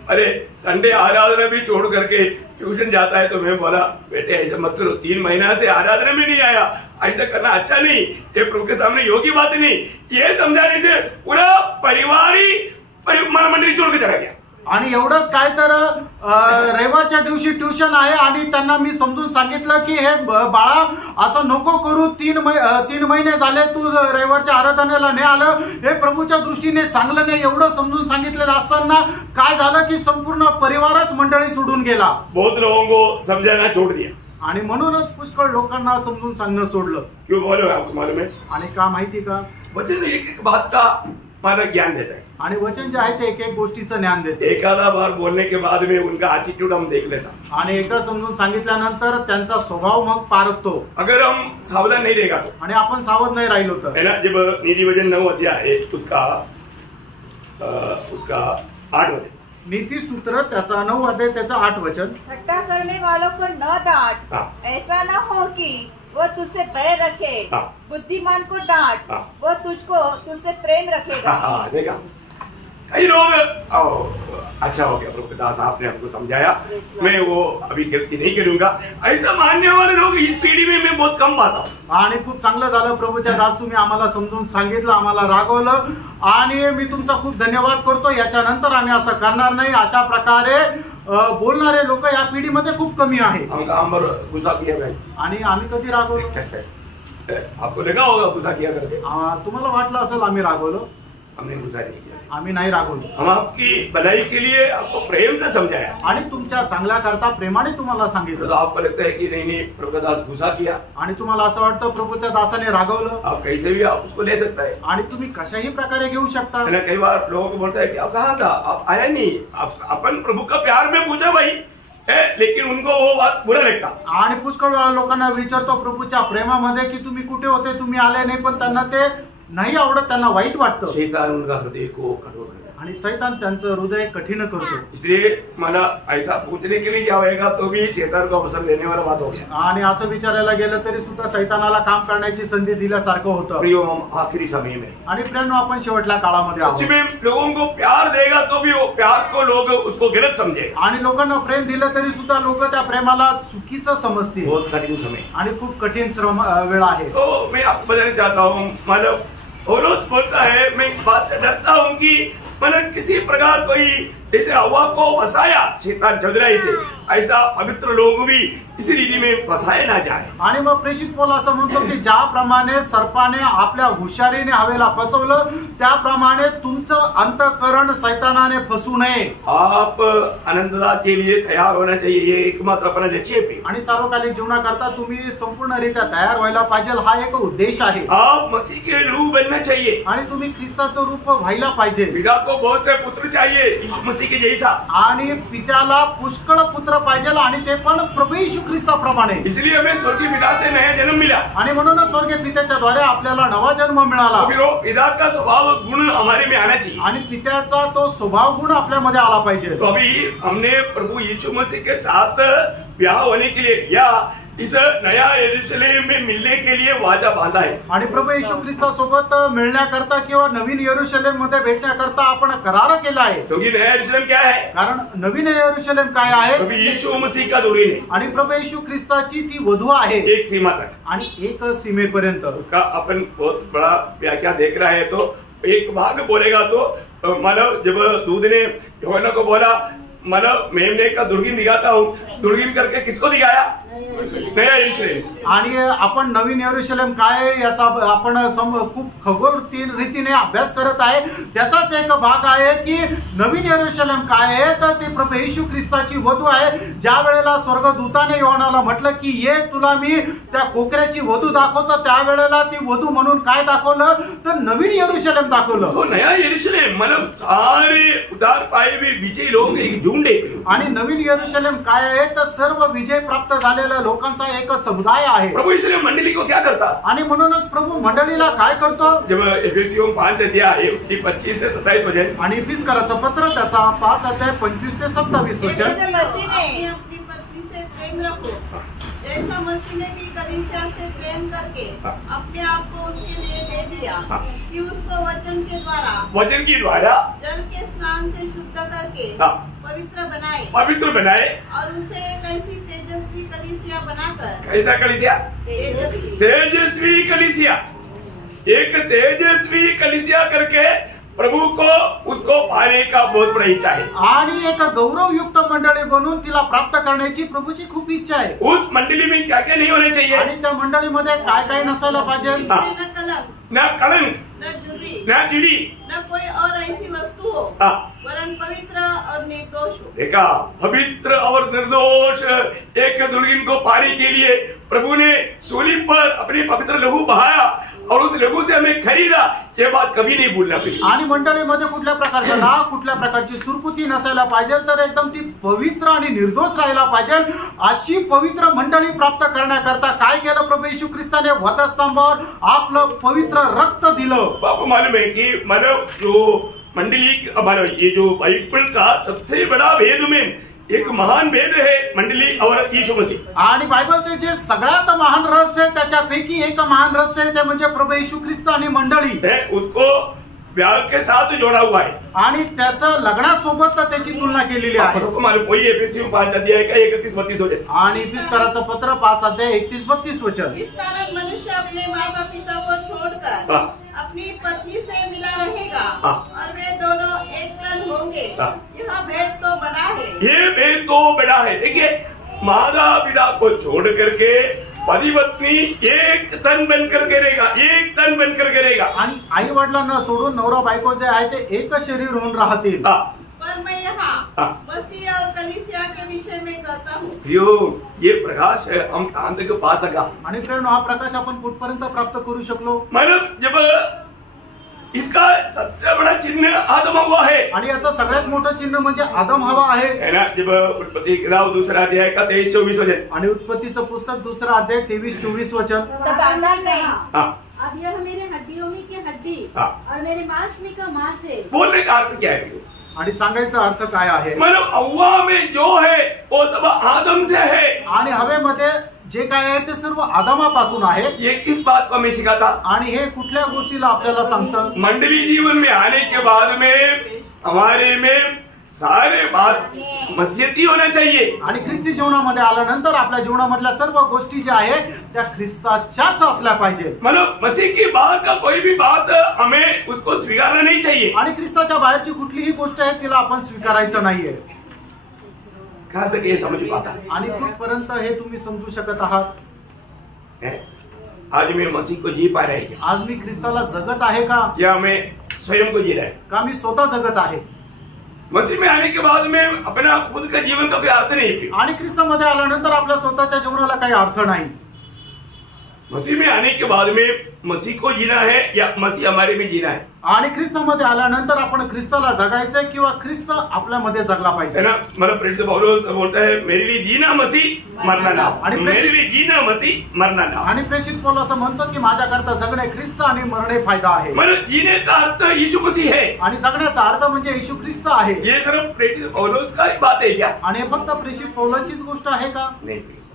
अरे संडे आराधना भी छोड़ करके ट्यूशन जाता है तो मैं बोला बेटे ऐसा मत करो, 3 महीना से आराधना में नहीं आया, ऐसा करना अच्छा नहीं, ये प्रभु के सामने योग्य बात नहीं. ये समझाने से पूरा परिवार ही मंडली छोड़ के चला गया. आणि एवढंच काय तर रविवारच्या दिवशी ट्युशन आहे आणि त्यांना मी समजून सांगितलं की हे बाळा असं नको करू, 3 महिने झाले तू रविवारच्या आराधनेला नाही आलं, हे प्रभूच्या दृष्टीने चांगलं नाही, एवढं समजून सांगितलेलं असताना काय झालं की संपूर्ण परिवारच मंडळी सोडून गेला. बहुत लोगों को समझाना छोड़ दिया. आणि म्हणूनच पुष्कळ लोकांना समजून सांगणं सोडलं. क्यों बोलो आपको मालूम है? आणि का माहिती का, वचन एक बात का मला ज्ञान देता है. आणि वचन जे आहे ते एक गोष्टीचं ज्ञान देते. एखादा बार बोलने के बाद में उनका एटीट्यूड हम देख लेता. आणि एकदा समजून सांगितल्यानंतर त्यांचा स्वभाव मग पारखतो. अगर हम सावधान नहीं रहेगा तो. आणि आपण सावध नाही राहिलो तर. है ना, जब नीतिवचन 9 अध्याय है उसका 8 वचन, नीति सूत्र त्याचा 9 अध्याय त्याचा 8 वचन. ठट्टा करने वालों को न डांट, ऐसा न हो कि वो तुझसे बैर रखे. बुद्धिमान को डांट, वो तुझसे प्रेम रखेगा. देखा, कई लोग अच्छा हो गया प्रभु दास आपने हमको समझाया, मैं वो अभी गलती नहीं करूंगा, ऐसा मानने वाले लोग इस पीढ़ी में मैं बहुत कम पाता हूँ. आणि खूप चांगलं झालं प्रभूच्या दास, तुम्ही आम्हाला समजून सांगितलं, आम्हाला रागवलं आणि मी तुमचा खूप धन्यवाद करतो. याच्यानंतर आम्ही असं करणार नाही. अशा प्रकारे बोलणारे लोक या पिढीमध्ये खूप कमी आहे. गुस्सा किया भाई, आणि आम्ही कधी रागवलो? आपको लगा होगा गुस्सा किया करके. तुम्हाला वाटलं असेल आम्ही रागवलो. हमने गुस्सा नहीं किया, आम्ही नाही रागवलो. हम आपकी भलाई के लिए आपको प्रेम से समझाया आणि तुमच्या चांगल्या करता प्रेमाने तुम्हाला सांगितलं. तो आपको लगता है कि नहीं प्रभु दास गुस्सा किया, आणि तुम्हाला असं वाटतं प्रभूच्या दासाने रागवलं. आप कैसे भी आप उसको ले सकता है आणि तुम्ही कशाही प्रकारे घेऊ शकता. कई बार लोगों को बोलता है कि आप कहाँ था, आप आया नहीं, अपन प्रभु का प्यार में पूछा भाई है, लेकिन उनको वो बात बुरा लगता. आणि पुष्कळ लोकांना विचारतो प्रभूच्या प्रेमामध्ये की तुम्ही कुठे होते, तुम्ही आले नाही, पण त्यांना ते नाही आवडत, त्यांना वाईट वाटतं. शैतान उनका हृदय को कठोर करता है आणि शैतान त्यांचं हृदय कठीण करतो. इसलिए मला ऐसा पूछने के लिए क्या होएगा तो भी शैतान को अवसर देने वाला बात हो गया. आणि असं विचारायला गेलं तरी सुद्धा शैतानाला काम करण्याची संधी दिल्यासारखं होतं. प्रियो हम आखिरी समय में, आणि प्रेम आपण शेवटल्या काळामध्ये सच आहोत. में लोगों को प्यार देगा तो भी वो प्यार को लोग उसको गलत समझे. आणि लोकांना प्रेम दिलं तरी सुद्धा लोक त्या प्रेमाला चुकीचं समजतील. बहुत कठिन समय आणि खूप कठीण वेळ आहे. तो मैं आपको बताना चाहता हूँ, मतलब पौलुस बोलता है, मैं इस बात से डरता हूँ कि मतलब किसी प्रकार कोई जैसे हवा को फंसाया शैतान चतुराई से, ऐसा पवित्र लोग भी इसी रीति में फंसाए ना जाए. आणि मग प्रेषित पौल असं म्हणतो की ज्याप्रमाणे सर्पाने आपल्या हुशारीने हवेला फसवलं त्याप्रमाणे तुमचं अंतःकरण शैतानाने फसू नये. आप आनंददा के लिए तैयार होना चाहिए, ये एकमात्र अपना लक्ष्य है. आणि सार्वकालिक जीवनाकरता तुम्ही संपूर्णरित्या तयार व्हायला पाहिजे, हा एक उद्देश आहे. आप मसीह के रूप बनना चाहिए आणि तुम्ही ख्रिस्ताचं रूप व्हायला पाहिजे. पिता को बहुत से पुत्र चाहिए यीशु मसीह के जैसा. आणि पित्याला पुष्कळ पुत्र पाहिजे आणि ते पण प्रभू येशू ख्रिस्ताप्रमाणे. इसलिए हमें स्वर्गीय पिता से नया जन्म मिला. आणि म्हणूनच स्वर्गीय पित्याच्या द्वारे आपल्याला नवा जन्म मिळाला. फिर वो पिता का स्वभाव गुण हमारे में आना चाहिए. आणि पित्याचा तो स्वभाव गुण आपल्यामध्ये आला पाहिजे. तो अभी हमने प्रभु यीशु मसीह के साथ ब्याह होने के लिए या इस नया यरूशलेम में मिलने के लिए वाचा बांधा है. आणि प्रभू येशू ख्रिस्तासोबत मिळण्याकरता किंवा नवीन यरूशलेम मध्ये भेटण्याकरता आपण करार केला आहे. क्योंकि नया यरूशलेम क्या है? कारण नवीन यरूशलेम काय आहे? प्रभु यीशु मसीह का दुल्हन है. आणि प्रभू येशू ख्रिस्ताची ती वधू आहे. एक सीमा तक, आणि एक सीमेपर्यंत. उसका अपन बहुत बड़ा व्याख्या देख रहा है तो एक भाग बोलेगा तो मतलब जब दूध ने यूहन्ना को बोला मतलब मेमने का दुर्गीन दिखाता हूँ, दुर्गीन करके किसको दिखाया? नया यरूशलेम। आणि आपण नवीन यरूशलेम काय आहे याचा आपण खूप खगोल रीतीने अभ्यास करत आहे। त्याचाच एक भाग आहे की नवीन यरूशलेम काय आहे, तर ती प्रभू येशू ख्रिस्ताची वधू आहे। ज्या वेळेला स्वर्गदूताने योहानाला म्हटलं की ये तुला मी त्या कोकऱ्याची वधू दाखवतो, त्यावेळेला ती वधू म्हणून काय दाखवलं, तर नवीन यरूशलेम दाखवलं। तो नया यरूशलेम मतलब सारे उदार पाए हुए विजयी लोग एक झुंड है। आणि नवीन यरूशलेम काय आहे, तर सर्व विजय प्राप्त झालेल्या लोकांचा एक समुदाय आहे। प्रभु यीशु मंडली को क्या करता, आणि म्हणूनच प्रभू मंडळीला काय करतो, जब एफेसियों 5 अध्याय है उसकी 25 से 27 वचन, आणि इफिसकराचं पत्र त्याचा 5 अध्याय 25 ते 27 वचन। जैसे मसीह ने अपनी पत्नी से प्रेम रखो, जैसा मसीह ने भी कलीसिया से प्रेम करके अपने आप को उसके लिए दे दिया कि उसको वचन के द्वारा जल के स्नान से शुद्ध करके पवित्र बनाए और उसे एक ऐसी तेजस्वी कलीसिया बनाकर, कैसा कलीसिया, तेजस्वी कलीसिया, एक तेजस्वी कलीसिया करके प्रभु को उसको पाने का बहुत बड़ा इच्छा है। आणि एक गौरवयुक्त मंडळी बनून तिला प्राप्त करण्याची प्रभूची खूप इच्छा आहे। उस मंडली में क्या क्या नहीं होने चाहिए, आणि त्या मंडळीमध्ये काय काय नसायला पाहिजे, न कलंक, न जुड़ी, न कोई और ऐसी वस्तु हो, वरन पवित्र और निर्दोष हो। देखा, पवित्र और निर्दोष एक दुल्हन को पाने के लिए प्रभु ने सूली पर अपने पवित्र लहू बहाया और उस लहू से हमें खरीदा, ये बात कभी नहीं भूलना पाहिजे। आणि मंडळीमध्ये कुठल्या प्रकारचा नाग, कुठल्या प्रकारची सुरकुती नसायला पाहिजे, तर एकदम ती पवित्र आणि निर्दोष राहायला पाहिजे। अशी पवित्र मंडळी प्राप्त करण्याकरता काय केलं, प्रभू येशू ख्रिस्ताने वधस्तंभावर आपलं पवित्र रक्त दिलं। आपको मालूम है कि मानव जो मंडली मानव ये जो बाइबल का सबसे बड़ा भेद में एक महान भेद है मंडली और यीशु मसीह। आणि बायबलचे जे सगळ्यात महान रहस्य आहे त्याच्यापैकी एक महान रहस्य आहे ते म्हणजे प्रभू येशू ख्रिस्त आणि मंडळी, उसको ब्याह के साथ जोड़ा हुआ है आणि त्याचं लग्नासोबत त्याची तुलना केलेली आहे। आपको मालूम वही एफेसियों 5 अध्याय का 31-32 वचन, आणि इफिसकराचं पत्र 5 अध्याय 31-32 वचन। इस कारण मनुष्य अपने माता पिता को छोड़कर अपनी पत्नी से मिला रहेगा और वे दोनों एक तन होंगे। यह भेद तो बड़ा है, ये भेद तो बड़ा है। देखिए, माता पिता को छोड़ करके पति पत्नी एक तन बनकर करेगा, एक तन बनकर करेगा। आणि आई वडिलांना सोडून नवरा बायको जे आहे ते एक शरीर होऊन राहतील। पर मैं यहाँ मसीह और कलीसिया के विषय में कहता हूँ, ये प्रकाश है हम कहाँ तक पा सका। आणि प्रेरणा हा प्रकाश आपण कुठपर्यंत प्राप्त करू शकलो, मतलब जब इसका सबसे बड़ा चिन्ह आदम हवा है, आणि याचं सगळ्यात मोठं चिन्ह म्हणजे आदम हवा आहे ना। जब उत्पत्ति किताब 2 अध्याय का 23-24 वचन, आणि उत्पत्तीचं पुस्तक 2 अध्याय 23-24 वचन। तब आदम ने अब यह मेरे हड्डियों में की हड्डी और मेरे मांस में का मांस है। बोलने का अर्थ क्या है, आणि सांगायचा अर्थ काय आहे, मतलब हवा में जो है वो सब आदम से है, आणि हवेमध्ये जे काय आहे ते सर्व आदमापासून आहे। ये किस बात को हमें सिखाता, आणि हे कुठल्या गोष्टीला आपल्याला सांगतं, मंडली जीवन में आने के बाद में हमारे में सारे बात मसीहती होना चाहिए। आणि ख्रिस्ती जीवनामध्ये आल्यानंतर आपल्या जीवनामधल्या सर्व गोष्टी ज्या आहेत त्या ख्रिस्ताच्याच असल्या पाहिजे। मतलब मसीह की बात का कोई भी बात हमें उसको स्वीकारना नहीं चाहिए, आणि ख्रिस्ताच्या बाहेरची कुठलीही गोष्ट आहे तिला आपण स्वीकारायचं नाहीये। कहाँ तक ये समझ पाता, आणि कुठपर्यंत हे तुम्ही समजू शकत आहात। आज मैं मसीह को जी पा रहे हैं, आज मी ख्रिस्ताला जगत आहे का, या मैं स्वयं को जी रहा है, का मी स्वतः जगत आहे। मसीह में आने के बाद में अपना खुद का जीवन का कोई अर्थ नहीं, आणि ख्रिस्तामध्ये आल्यानंतर आपल्या स्वतःच्या जीवनाला काही अर्थ नाही। मसीह में आने के बाद में मसीह को जीना है या मसीह हमारे में जीना है, आणि ख्रिस्तामध्ये आल्यानंतर आपण ख्रिस्ताला जगायचंय किंवा ख्रिस्त आपल्यामध्ये जगला पाहिजे, है ना। मतलब प्रेरित पौलुस बोलता है मेरे लिए जीना मसीह मरना नाम, आणि मेरे लिए जीना मसीह मरना नाम। आणि प्रेषित पौल असं म्हणतो की माझ्याकरता जगणे ख्रिस्त आणि मरणे फायदा आहे। मतलब जीने का अर्थ यीशु मसीह है, आणि जगण्याचा अर्थ म्हणजे येशू ख्रिस्त आहे। ये सिर्फ प्रेरित पौलुस का ही बात है क्या, आणि हे फक्त प्रेषित पौलाचीच गोष्ट आहे का,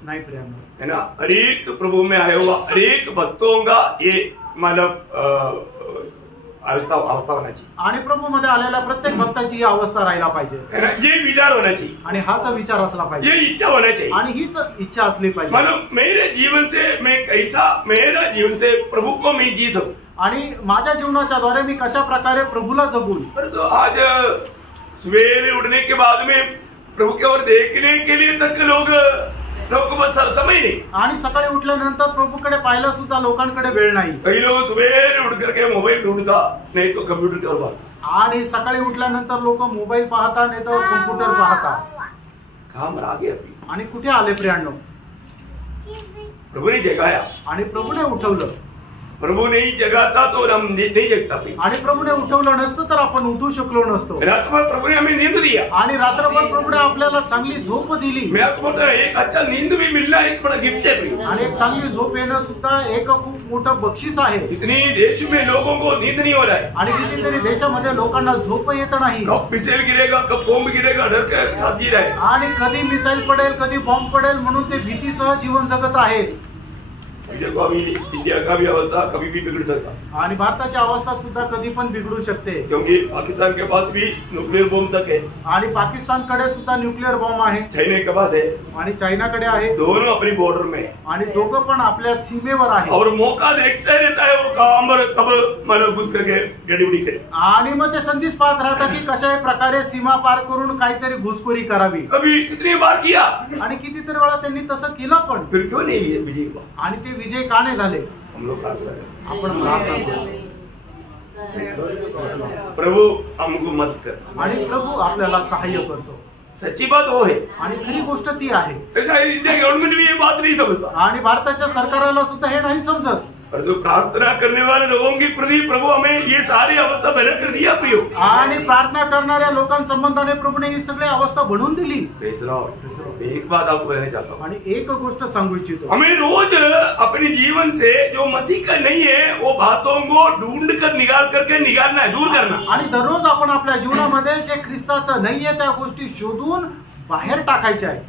नहीं प्रिया, है ना। हर एक प्रभु में आया हुआ हर एक भक्तों का ये मतलब अवस्था होना चाहिए, आणि प्रभू मध्ये आलेल्या प्रत्येक भक्ताची ही अवस्था राहायला पाहिजे, है ना। ये विचार होना चाहिए, आणि हाच विचार असला पाहिजे, ये इच्छा होना चाहिए, आणि हीच इच्छा असली पाहिजे। मतलब मेरे जीवन से मैं कैसा, मेरा जीवन से प्रभु को मैं जी सकूं, आणि माझ्या जीवनाच्या द्वारे मी कशा प्रकारे प्रभूला जगून। परंतु आज सवेरे उठने के बाद में प्रभु की ओर देखने के लिए तक लोग लोगों को बस समय नहीं। आणि सकाळी उठल्यानंतर प्रभूकडे पाहायला सुद्धा लोकांकडे वेळ नाही. कई लोग सुबह उठ करके मोबाइल ढूंढता, नहीं तो कंप्यूटर पर बात. आणि सकाळी उठल्यानंतर लोक मोबाईल पाहता नाही तर कम्प्युटर पाहता. काम रागे अभी. आणि कुठे आले प्रियांनो? प्रभु ने जगाया. आणि प्रभूने उठवलं. प्रभु ने जगाता तो हम नहीं जगता. आणि प्रभूने उठवलं नसतं तर आपण उठू शकलो नसतो. रात्रभर प्रभु ने हमें नींद दिया. आणि रात्रभर प्रभूने आपल्याला चांगली झोप दिली. मैं आपको बोलता हूं, एक अच्छा नींद भी मिलना एक बड़ा गिफ्ट है. आणि एक चांगली झोप येणं सुद्धा एक खूप मोठं बक्षीस आहे. इतनी देश में लोगों को नींद नहीं हो रहा है. आणि कितीतरी देशामध्ये लोकांना झोप येत नाही. कब मिसाइल गिरेगा, कब बॉम्ब गिरेगा, डर के साथ जी रहे. आणि कधी मिसाईल पडेल, कधी बॉम्ब पडेल म्हणून ते भीतीसह जीवन जगत आहे. देखो अभी इंडिया का भी अवस्था कभी भी बिगड़ सकता. आणि भारताची अवस्था सुद्धा कधी पण बिघडू शकते. क्योंकि पाकिस्तान के पास भी न्यूक्लियर बॉम्ब तक है. आणि पाकिस्तानकडे सुद्धा न्यूक्लियर बॉम्ब आहे. चाइना के पास है. आणि चायनाकडे आहे. दोनों अपनी बॉर्डर में. आणि दोघं पण आपल्या सीमेवर आहे. और मौका देखता रहता है वो काम कब मतलब घुस करके गड़बड़ी करे. आणि मग ते संधीच पाहत राहतात की कशाही प्रकारे सीमा पार करून काहीतरी घुसखोरी करावी. कभी कितनी बार किया. आणि कितीतरी वेळा त्यांनी तसं केलं पण. फिर क्यों नहीं विजय हुआ. आणि ते विजय का नाही झाले. हम लोग प्रार्थना करें. आपण प्रार्थना करू. प्रभु हमको मदद कर. आणि प्रभू आपल्याला सहाय्य करतो. सच्ची बात वो है. आणि खरी गोष्ट ती आहे. शायद इंडिया गवर्नमेंट भी ये बात नहीं समझता. आणि भारताच्या सरकाराला सुद्धा हे नाही समजत. और जो प्रार्थना करने वाले लोगों की प्रति प्रभु हमें ये सारी अवस्था पहले कर दिया प्रियो. आणि प्रार्थना करणाऱ्या लोकांसंबंधाने प्रभूने ही सगळी अवस्था बनवून दिली. एक बात आपको कहना चाहता हूँ. आणि एक गोष्ट सांगू इच्छितो. हमें रोज अपने जीवन से जो मसीह का नहीं है वो बातों को ढूंढ कर निकाल करके निकालना है, दूर करना. आणि दररोज आपण आपल्या जीवनामध्ये जे ख्रिस्ताचं नाहीये त्या गोष्टी शोधून बाहेर टाकायच्या आहेत.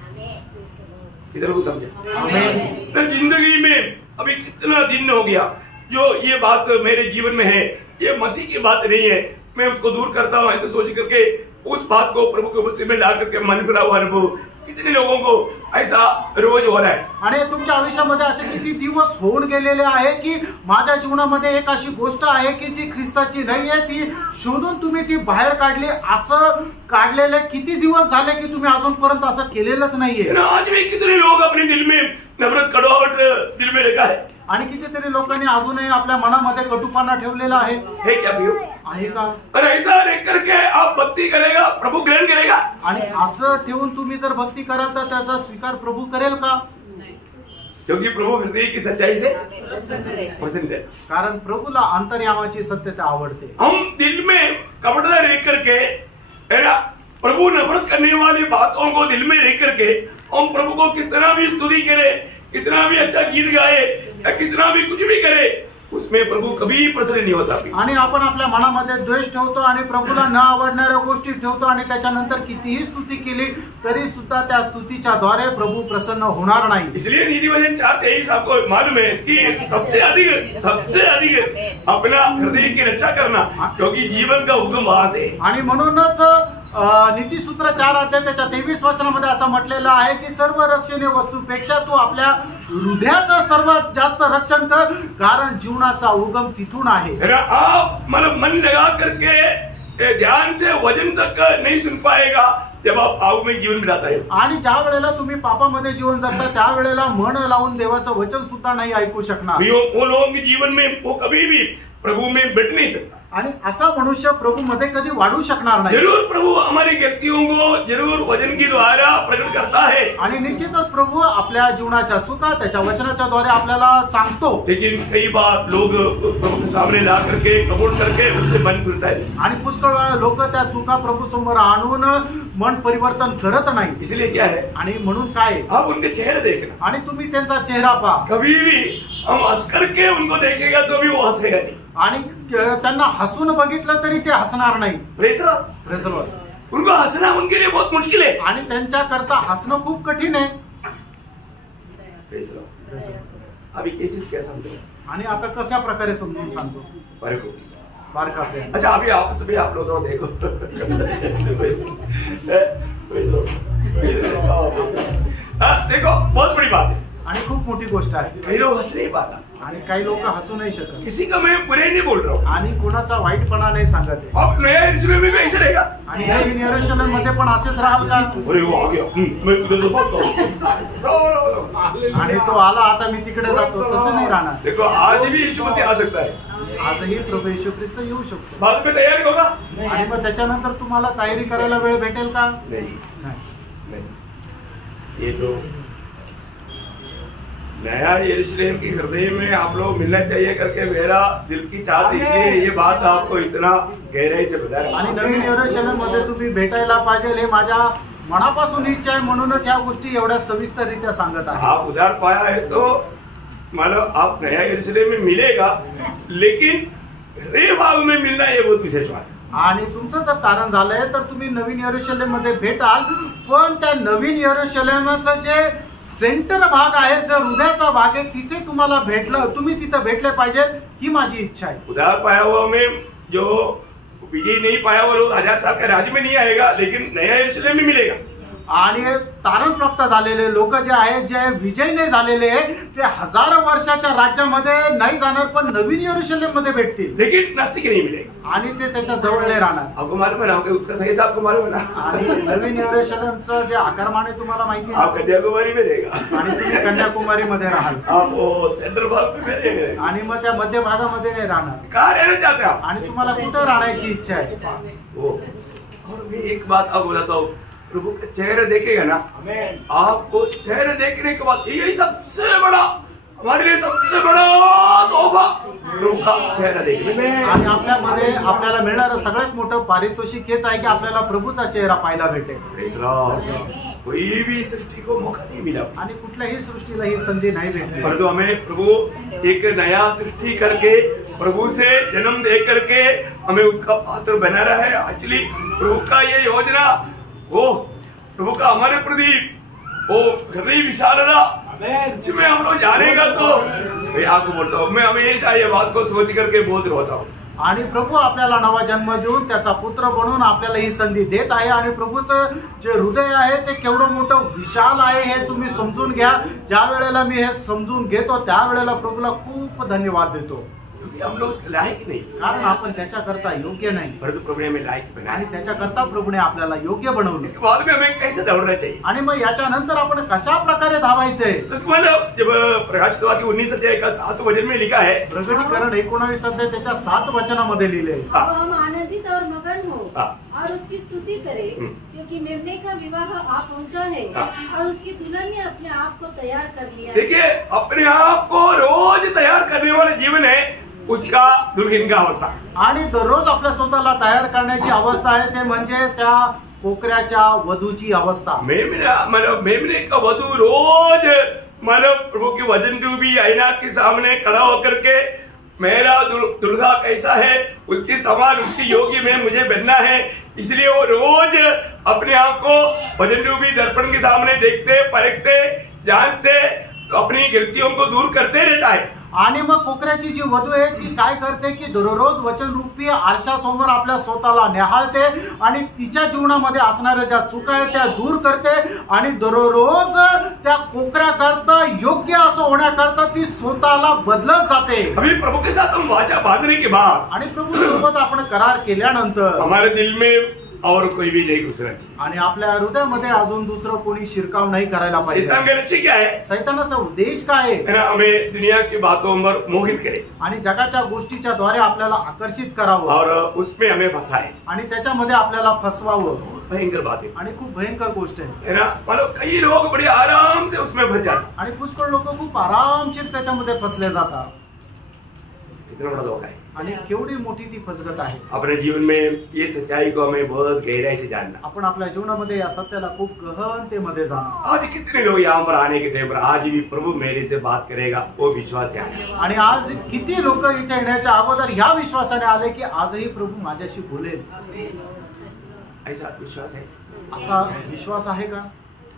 इधर को समझे. जिंदगी में अभी कितना दिन हो गया जो ये बात मेरे जीवन में है, ये मसीह की बात नहीं है, मैं उसको दूर करता हूँ ऐसे सोच करके उस बात को प्रभु के मुझसे में ला करके मन फिरा हुआ अनुभव कितने लोगों को ऐसा रोज हो रहा है. आणि तुमच्या आयुष्यामध्ये असे किती दिवस होऊन गेलेले आहे की माझ्या जीवनामध्ये एक अशी गोष्ट आहे की जी ख्रिस्ताची नाही आहे, ती शोधून तुम्ही ती बाहेर काढली. असं काढलेले किती दिवस झाले की तुम्ही अजूनपर्यंत असं केलेलंच नाहीये. आज भी कितने लोग अपने दिल में नफरत कड़वाहट दिल में रखा है. आणि कितीतरी लोकांनी अजूनही आपल्या मनामध्ये कटुपणा ठेवलेला आहे. हे क्या भी आहे का. और ऐसा देख करके आप भक्ति करेगा, प्रभु ग्रहण करेगा. आणि असं ठेवून तुम्ही जर भक्ती कराल तर त्याचा स्वीकार प्रभू करेल का. क्योंकि प्रभु हृदय की सच्चाई से पसंद है. कारण प्रभूला अंतर्यामाची सत्यता आवडते. हम दिल में कपड़ा रह करके प्रभु नफरत करने वाली बातों को दिल में रह करके हम प्रभु को कितना भी स्तुति करे, कितना भी अच्छा गीत गाए या कितना भी कुछ भी करे, उसमें प्रभु कभी प्रसन्न नहीं होता. आणि आपण आपल्या मनामध्ये द्वेष ठेवतो आणि प्रभूला न आवडणाऱ्या गोष्टी ठेवतो आणि त्याच्यानंतर कितीही स्तुती केली तरी सुद्धा त्या स्तुतीच्या द्वारे प्रभू प्रसन्न होणार नाही. इसलिए नीति वचन 4:23 आपको मालूम है कि सबसे अधिक अपना हृदय की रक्षा करना, क्योंकि जीवन का हुक्म वहां से. आणि म्हणूनच नीतिसूत्र 4 अध्याय त्याच्या 23 वचनामध्ये असं म्हटलेलं आहे की सर्व रक्षणीय वस्तूपेक्षा तू आपल्या हृदयाचं सर्वात जास्त रक्षण कर, कारण जीवनाचा उगम तिथून आहे. आप मतलब मन लगा करके ध्यान से वचन तक नहीं सुन पाएगा जब आप पाप में जीवन बिताता है. आणि ज्या वेळेला तुम्ही पापामध्ये जीवन जगता त्यावेळेला मन लावून देवाचं वचन सुद्धा नाही ऐकू शकणार. वो लोगों के जीवन में वो कभी भी प्रभु में बैठ नहीं सकता. आणि असा मनुष्य प्रभू मध्ये कधी वाढू शकणार नाही. जरूर प्रभु हमारी गलतियों को जरूर वचन के द्वारा प्रकट करता है. आणि निश्चितच प्रभू आपल्या जीवनाच्या चुका त्याच्या वचनाच्या द्वारे आपल्याला सांगतो. लेकिन कई बार लोग प्रभु के सामने ला करके कबूल करके उससे मन फिरता है. आणि पुष्कळ वेळा लोक त्या चुका प्रभू समोर आणून मन परिवर्तन करत नाही. इसलिए क्या है, आणि म्हणून काय, आप उनके चेहरे देखना. आणि तुम्ही त्यांचा चेहरा पहा. कभी भी हम हंस करके उनको देखेगा तो भी वो हंसेगा नहीं. आणि त्यांना हसून बघितलं तरी ते हसणार नाही. Praise Lord. उनको हंसना उनके लिए बहुत मुश्किल है. आणि त्यांच्या करता हसणं खूप कठीण आहे. Praise Lord. अभी केसेस क्या समझो. आणि आता कशा प्रकारे समजून सांगतो. बारका. अच्छा अभी आप सभी आप लोग देखो. देखो बहुत बड़ी बात है. आणि खूप मोठी गोष्ट आहे. कई लोग हंस नहीं पाता, आणि काही लोक हसू नाही शकत, किसी का मैं बुरे नहीं बोल रहा हूँ. आणि कोणाचा वाईटपणा नाही सांगत आहे. अब नया यरूशलेम में भी ऐसे रहेगा. आणि नवीन यरूशलेम मध्ये पण असेच राहाल का? अरे वो आ गया, मैं उधर से भागता हूँ. आणि तो आला आता मी तिकडे जातो, तसं नाही राहणार. देखो आज भी यीशु मसीह आ सकता है. आजही प्रभू येशू ख्रिस्त येऊ शकतो. बाद में तैयारी होगा. आणि मग त्याच्यानंतर तुम्हाला तयारी करायला वेळ भेटेल का? नहीं नाही. ये तो नया यरूशलेम के हृदय में आप लोग मिलना चाहिए करके मेरा दिल की चाहत, इसलिए ये बात आपको इतना गहराई से बता रहा आणि हूं. नवीन यरूशलेम मध्ये तुम्ही भेटायला पाहिजे हे माझ्या मनापासून इच्छा आहे, म्हणूनच ह्या गोष्टी एवढ्या सविस्तररित्या सांगत आहे. आप उधार पाया है तो मतलब आप नया यरूशलेम में मिलेगा, लेकिन हृदय भाव में मिलना ये बहुत विशेष बात है. आणि तुमचं जर तारण झालंय तर तुम्ही नवीन यरूशलेम मध्ये भेटाल, पण त्या नवीन यरूशलेमचं जे सेंटर भाग आहे, जो हृदयाचा भाग आहे, तिथे तुम्हाला भेटलं, तुम्ही तिथं भेटले पाहिजे, ही माझी इच्छा आहे. उधार पाया हुआ में जो विजय नहीं पाया हुआ लोग 1000 साल के राज्य में नहीं आएगा, लेकिन नया यरूशलेम में मिलेगा. आणि तारण प्राप्त झालेले लोक जे आहेत, जे विजय नाही झालेले, ते हजारो वर्षाच्या राज्यामध्ये नाही जाणार, पण नवीन यरूशलेम मध्ये भेटतील, लेकिन नसीब नहीं मिलेगा. आणि ते त्याच्या जवळ नाही राहणार. आपको मालूम है ना, उसका सही साहब को मालूम है ना. आणि नवीन यरूशलेमचं जे आकारमान आहे तुम्हाला माहिती आप आहे, कन्याकुमारी में रहेगा, आणि तुम्ही कन्याकुमारी मध्ये राहाल, आप वो सेंट्रल भाग में रहेंगे. आणि मग त्या मध्य भागामध्ये नाही राहणार. कहाँ रहना चाहते हैं आप? आणि तुम्हाला कुठं राहण्याची इच्छा आहे. वो और मैं एक बात आप बताता हूँ, प्रभु का चेहरा देखेगा ना, आपको चेहरा देखने के बाद यही सबसे बड़ा, हमारे लिए सबसे बड़ा तोहफा प्रभु का चेहरा देखने. आणि आपल्यामध्ये आपल्याला मिळणारं सगळ्यात मोठं पारितोषिक हेच आहे की आपल्याला प्रभूचा चेहरा पाहायला भेटेल. Praise Lord. कोई भी सृष्टि को मौका नहीं मिला, आणि कुठल्याही सृष्टीला ही संधी नाही भेटली, परंतु हमें प्रभु एक नया सृष्टि करके, प्रभु से जन्म दे करके हमें उसका पात्र बना रहा है. एक्चुअली प्रभु का ये योजना, वो प्रभु का हमारे प्रति वो हृदय विशालता सच में हम लोग जानेगा तो मैं आपको बोलता हूँ, मैं हमेशा ये बात को सोच करके बहुत रोता हूँ. आणि प्रभू आपल्याला नवा जन्म देऊन त्याचा पुत्र बनवून आपल्याला ही संधी देत आहे. आणि प्रभूचं जे हृदय आहे ते केवढं मोठं विशाल आहे हे तुम्ही समजून घ्या. ज्या वेळेला मी हे समजून घेतो त्यावेळेला प्रभूला खूप धन्यवाद देतो, हम लोग लायक नहीं, कारण आपण त्याच्याकरता योग्य नाही, परंतु प्रभु ने हमें लायक बनाया. आणि त्याच्याकरता प्रभूने आपल्याला योग्य बनवले. इसके बाद में हमें कैसे दौड़ना चाहिए. आणि मग याच्यानंतर आपण कशा प्रकारे धावायचंय. तो मतलब जब प्रकाश की 19 अध्याय का 7 वचन में लिखा है, प्रकटीकरण 19 अध्याय त्याच्या 7 वचनामध्ये लिहिले. तो हम आनंदित और मगन हो हाँ. और उसकी स्तुति करें, क्योंकि मेमने का विवाह आ पहुंचा है और उसकी दुल्हन ने अपने आप को तैयार कर लिया. देखिए अपने आप को रोज तैयार करने वाला जीवन है उसका दुल्हन का अवस्था. आणि दररोज आपल्या स्वतःला तयार करण्याची अवस्था आहे, ते म्हणजे त्या कोकऱ्याच्या वधूची अवस्था. मेमने का वधू रोज मतलब प्रभु के वजन डूबी आईना के सामने खड़ा होकर के मेरा दुल्हा कैसा है, उसके समान उसकी योग्य में मुझे बनना है, इसलिए वो रोज अपने आप को वजन डूबी दर्पण के सामने देखते, परखते, जांचते, अपनी गलतियों को दूर करते रहता है. आणि मग कोकऱ्याची जी वधू आहे ती काय करते की दररोज वचनरूपी आरशासमोर आपल्या स्वतःला निहाळते आणि तिच्या जीवनामध्ये असणाऱ्या ज्या चुका आहेत त्या दूर करते आणि दररोज त्या कोकऱ्याकरता योग्य असं होण्याकरता ती स्वतःला बदलत जाते. अभी प्रभु के साथ हम वाचा बांधने के बाद आणि प्रभू सोबत आपण करार केल्यानंतर हमारे दिल में और कोई भी नहीं घुसना चाहिए. आणि आपल्या हृदयामध्ये अजून दुसरं कोणी शिरकाव नाही करायला पाहिजे. शैतान का लक्ष्य क्या है? सैतानाचा उद्देश काय आहे? है ना, हमें दुनिया की बातों पर मोहित करे आणि जगाच्या गोष्टीच्या द्वारे आपल्याला आकर्षित करावं और उसमें हमें फंसाए. आणि त्याच्यामध्ये आपल्याला फसवावं. भयंकर बात है, आणि खूप भयंकर गोष्ट आहे. है ना. मतलब कई लोग बड़े आराम से उसमें फंस जाते. आणि पुष्कळ लोक खूप आरामशीर त्याच्यामध्ये फसले जातात. इतना बड़ा धोखा है. आणि केवढी मोठी ती फसगत आहे. अपने जीवन में ये सच्चाई को हमें बहुत गहराई से जानना. आपण आपल्या जीवनामध्ये या सत्याला खूप गहनतेमध्ये जाणं. आज कितने लोग यहाँ पर आने के थे, पर आज भी प्रभु मेरे से बात करेगा वो विश्वास से आए. आणि आज किती लोक इथे येण्याच्या अगोदर ह्या विश्वासाने आले की आजही प्रभू माझ्याशी बोलेल. ऐसा विश्वास है. असा विश्वास आहे का?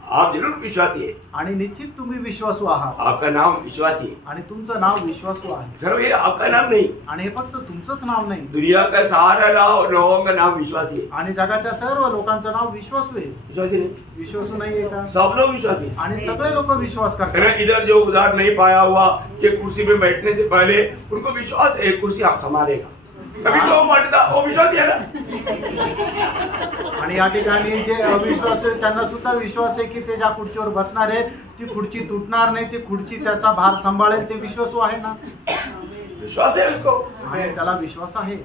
आप जरूर विश्वासी है, आणि निश्चित तुम्ही विश्वासू आहात, आपका नाम विश्वासी है। आणि तुमचं नाव विश्वासू आहे, सर ये आपका नाम नहीं, आणि हे फक्त तुमचंच नाव नाही, दुनिया का सारा लोगों का नाम विश्वासी है। आणि जगाच्या सर्व लोकांचं नाव विश्वासू आहे। विश्वासी नहीं, विश्वासू नाहीये का? सब लोग विश्वासी हैं। आणि सगळे लोक विश्वास है ना, करतात। इधर जो उधार नहीं पाया हुआ कि कुर्सी पे बैठने से पहले उनको विश्वास है कुर्सी आप संभालेगा, कभी तो बढ़ता वो विश्वासी है ना। आणि या ठिकाणी जे अविश्वास आहे त्यांना सुद्धा विश्वास आहे की ते ज्या खुर्चीवर बसणार आहे ती खुर्ची तुटणार नाही, ती खुर्ची त्याचा भार सांभाळेल, ते विश्वासू आहे ना, विश्वास है उसको, आणि त्याला विश्वास आहे।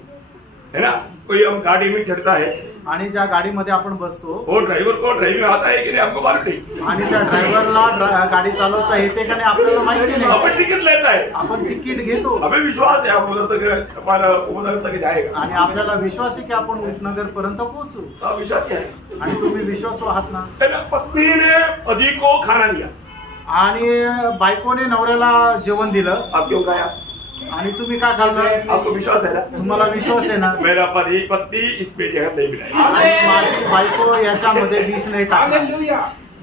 है ना। कोई हम गाड़ी में चढ़ता है, आणि ज्या गाडीमध्ये आपण बसतो वो ड्राइवर को ड्राइविंग आता है कि नहीं हमको मालूम नहीं, आणि त्या ड्रायव्हरला गाडी चालवता येते का नाही आपल्याला माहिती नाही, अपन टिकट लेता है, आपण तिकीट घेतो हमें विश्वास है हम उधर तक हमारा उधर तक जाएगा, आणि आपल्याला विश्वास आहे की आपण उपनगर पर्यंत पोहोचू, आप विश्वासी है। आणि तुम्ही विश्वासू आहात ना। है ना, पत्नी ने पति को खाना दिया, आणि बायकोने नवऱ्याला जेवण दिलं, आप क्यों खाया, आणि तुम्ही काय खाल्लं? आपको विश्वास है ना, तुम्हाला विश्वास आहे ना, मेरा पति इसमें जगह नहीं मिलाई। आणि माझी बायको याच्यामध्ये विष नाही टाकणार,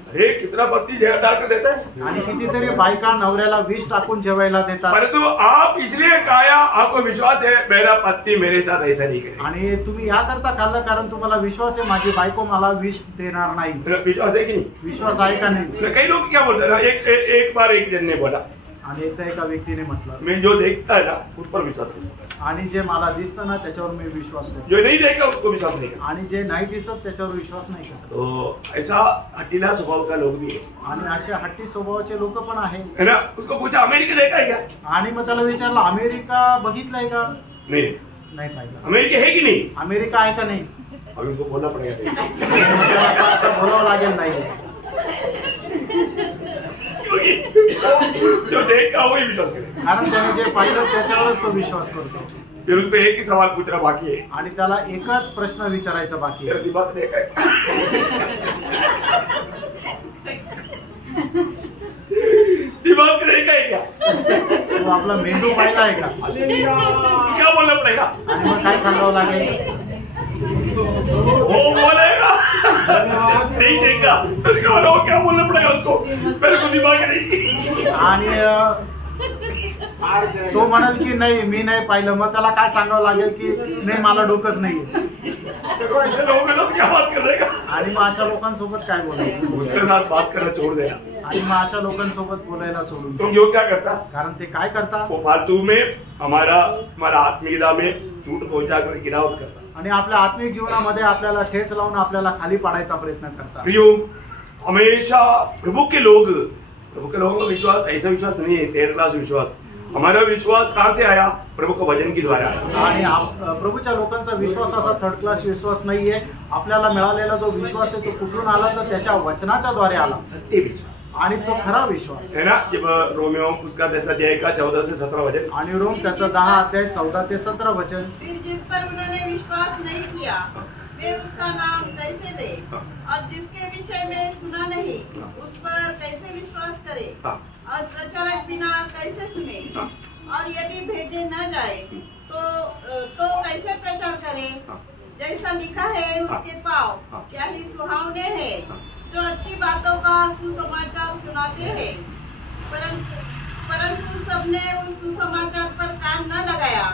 अरे कितना पति जगह डाल कर देता है, आणि कितीतरी बायका नवऱ्याला विष टाकून जेवायला देतात, परंतु आप इसलिए खाया आपको विश्वास है मेरा पति मेरे साथ ऐसा नहीं करेगा, आणि तुम्ही याकरता खाल्लं कारण तुम्हाला विश्वास आहे माझी बायको मला विष देणार नाही। विश्वास है कि नहीं। विश्वास आहे का नाही? कई लोग क्या बोलते हैं ना, एक बार एक जन ने बोला आणि एकदा एका व्यक्तीने म्हटलं, मैं जो देखता है ना उस पर विश्वास करता है, आणि जे मला दिसतं ना त्याच्यावर मी विश्वास करतो, जो नहीं देखा उसको विश्वास नहीं करता। आणि जे नाही दिसत त्याच्यावर विश्वास नाही करत। तो ऐसा हटीला स्वभाव का लोग भी है, आणि असे हट्टी स्वभावाचे लोक पण आहे। है ना। उसको पूछा अमेरिका देखा है क्या, आणि मग त्याला विचारलं अमेरिका बघितलाय का? नहीं, नाही पाहिलं। अमेरिका है कि नहीं, अमेरिका आहे का नाही? अभी उसको बोलना पड़ेगा। असं बोलावं लागेल नाही, जो देखा वही विश्वास करे, कारण त्याने जे पाहिलं त्याच्यावरच तो विश्वास करतो। फिर उसको एक ही सवाल पूछना बाकी है, आणि त्याला एकच प्रश्न विचारायचा बाकी तेरा आहे, दिमाग देखा है, दिमाग देखा है क्या, तो आपला मेंदू पाहिला आहे का? क्या बोलना पड़ेगा, आणि मग काय सांगावं लागेल? वो बोलेगा नहीं देखा तो वो क्या बोलना पड़ेगा उसको, मेरे को दिमाग नहीं। आणि तो म्हणाल की नाही मी नाही पाहिलं, मग त्याला काय सांगावं लागेल की नाही मला डोकंच नाही। देखो ऐसे लोगों के साथ क्या बात कर देगा, आणि मग अशा लोकांसोबत काय बोलायचं? उसके साथ बात करना छोड़ देना। आणि मग अशा लोकांसोबत बोलायला सोडून तुम जो क्या करता, कारण ते काय करतात? वो फालतू में हमारा आत्मीयता में चूट पहुंचा कर गिरावट करता। आणि आपल्या आत्मिक जीवनामध्ये आपल्याला ठेच लावून आपल्याला खाली पाडायचा प्रयत्न करतात। प्रियो, हमेशा प्रभु के लोगों का विश्वास ऐसा विश्वास नहीं है, थर्ड क्लास विश्वास। हमारा विश्वास कहाँ से आया, प्रभु के वचन के द्वारा आया। आणि प्रभूच्या लोकांचा विश्वास असा थर्ड क्लास विश्वास नाहीये, आपल्याला मिळालेला जो विश्वास आहे तो कुठून आला तर त्याच्या वचनाच्या द्वारे आला, सत्य विश्वास आणि तो खरा विश्वास है ना। जब रोमियो उसका 10 अध्याय का 14 से 17 वचन, आणि रोम त्याचा 10 अध्याय 14 ते 17 वचन। फिर जिस पर उन्होंने विश्वास नहीं किया वे उसका नाम कैसे दे, और जिसके विषय में सुना नहीं उस पर कैसे विश्वास करे, और प्रचारक बिना कैसे सुने, और यदि भेजे न जाए तो कैसे प्रचार करे। जैसा लिखा है उसके पाँव क्या ही सुहावने हैं, जो अच्छी बातों का सुसमाचार सुनाते हैं, परंतु सबने उस सुसमाचार पर कान न लगाया।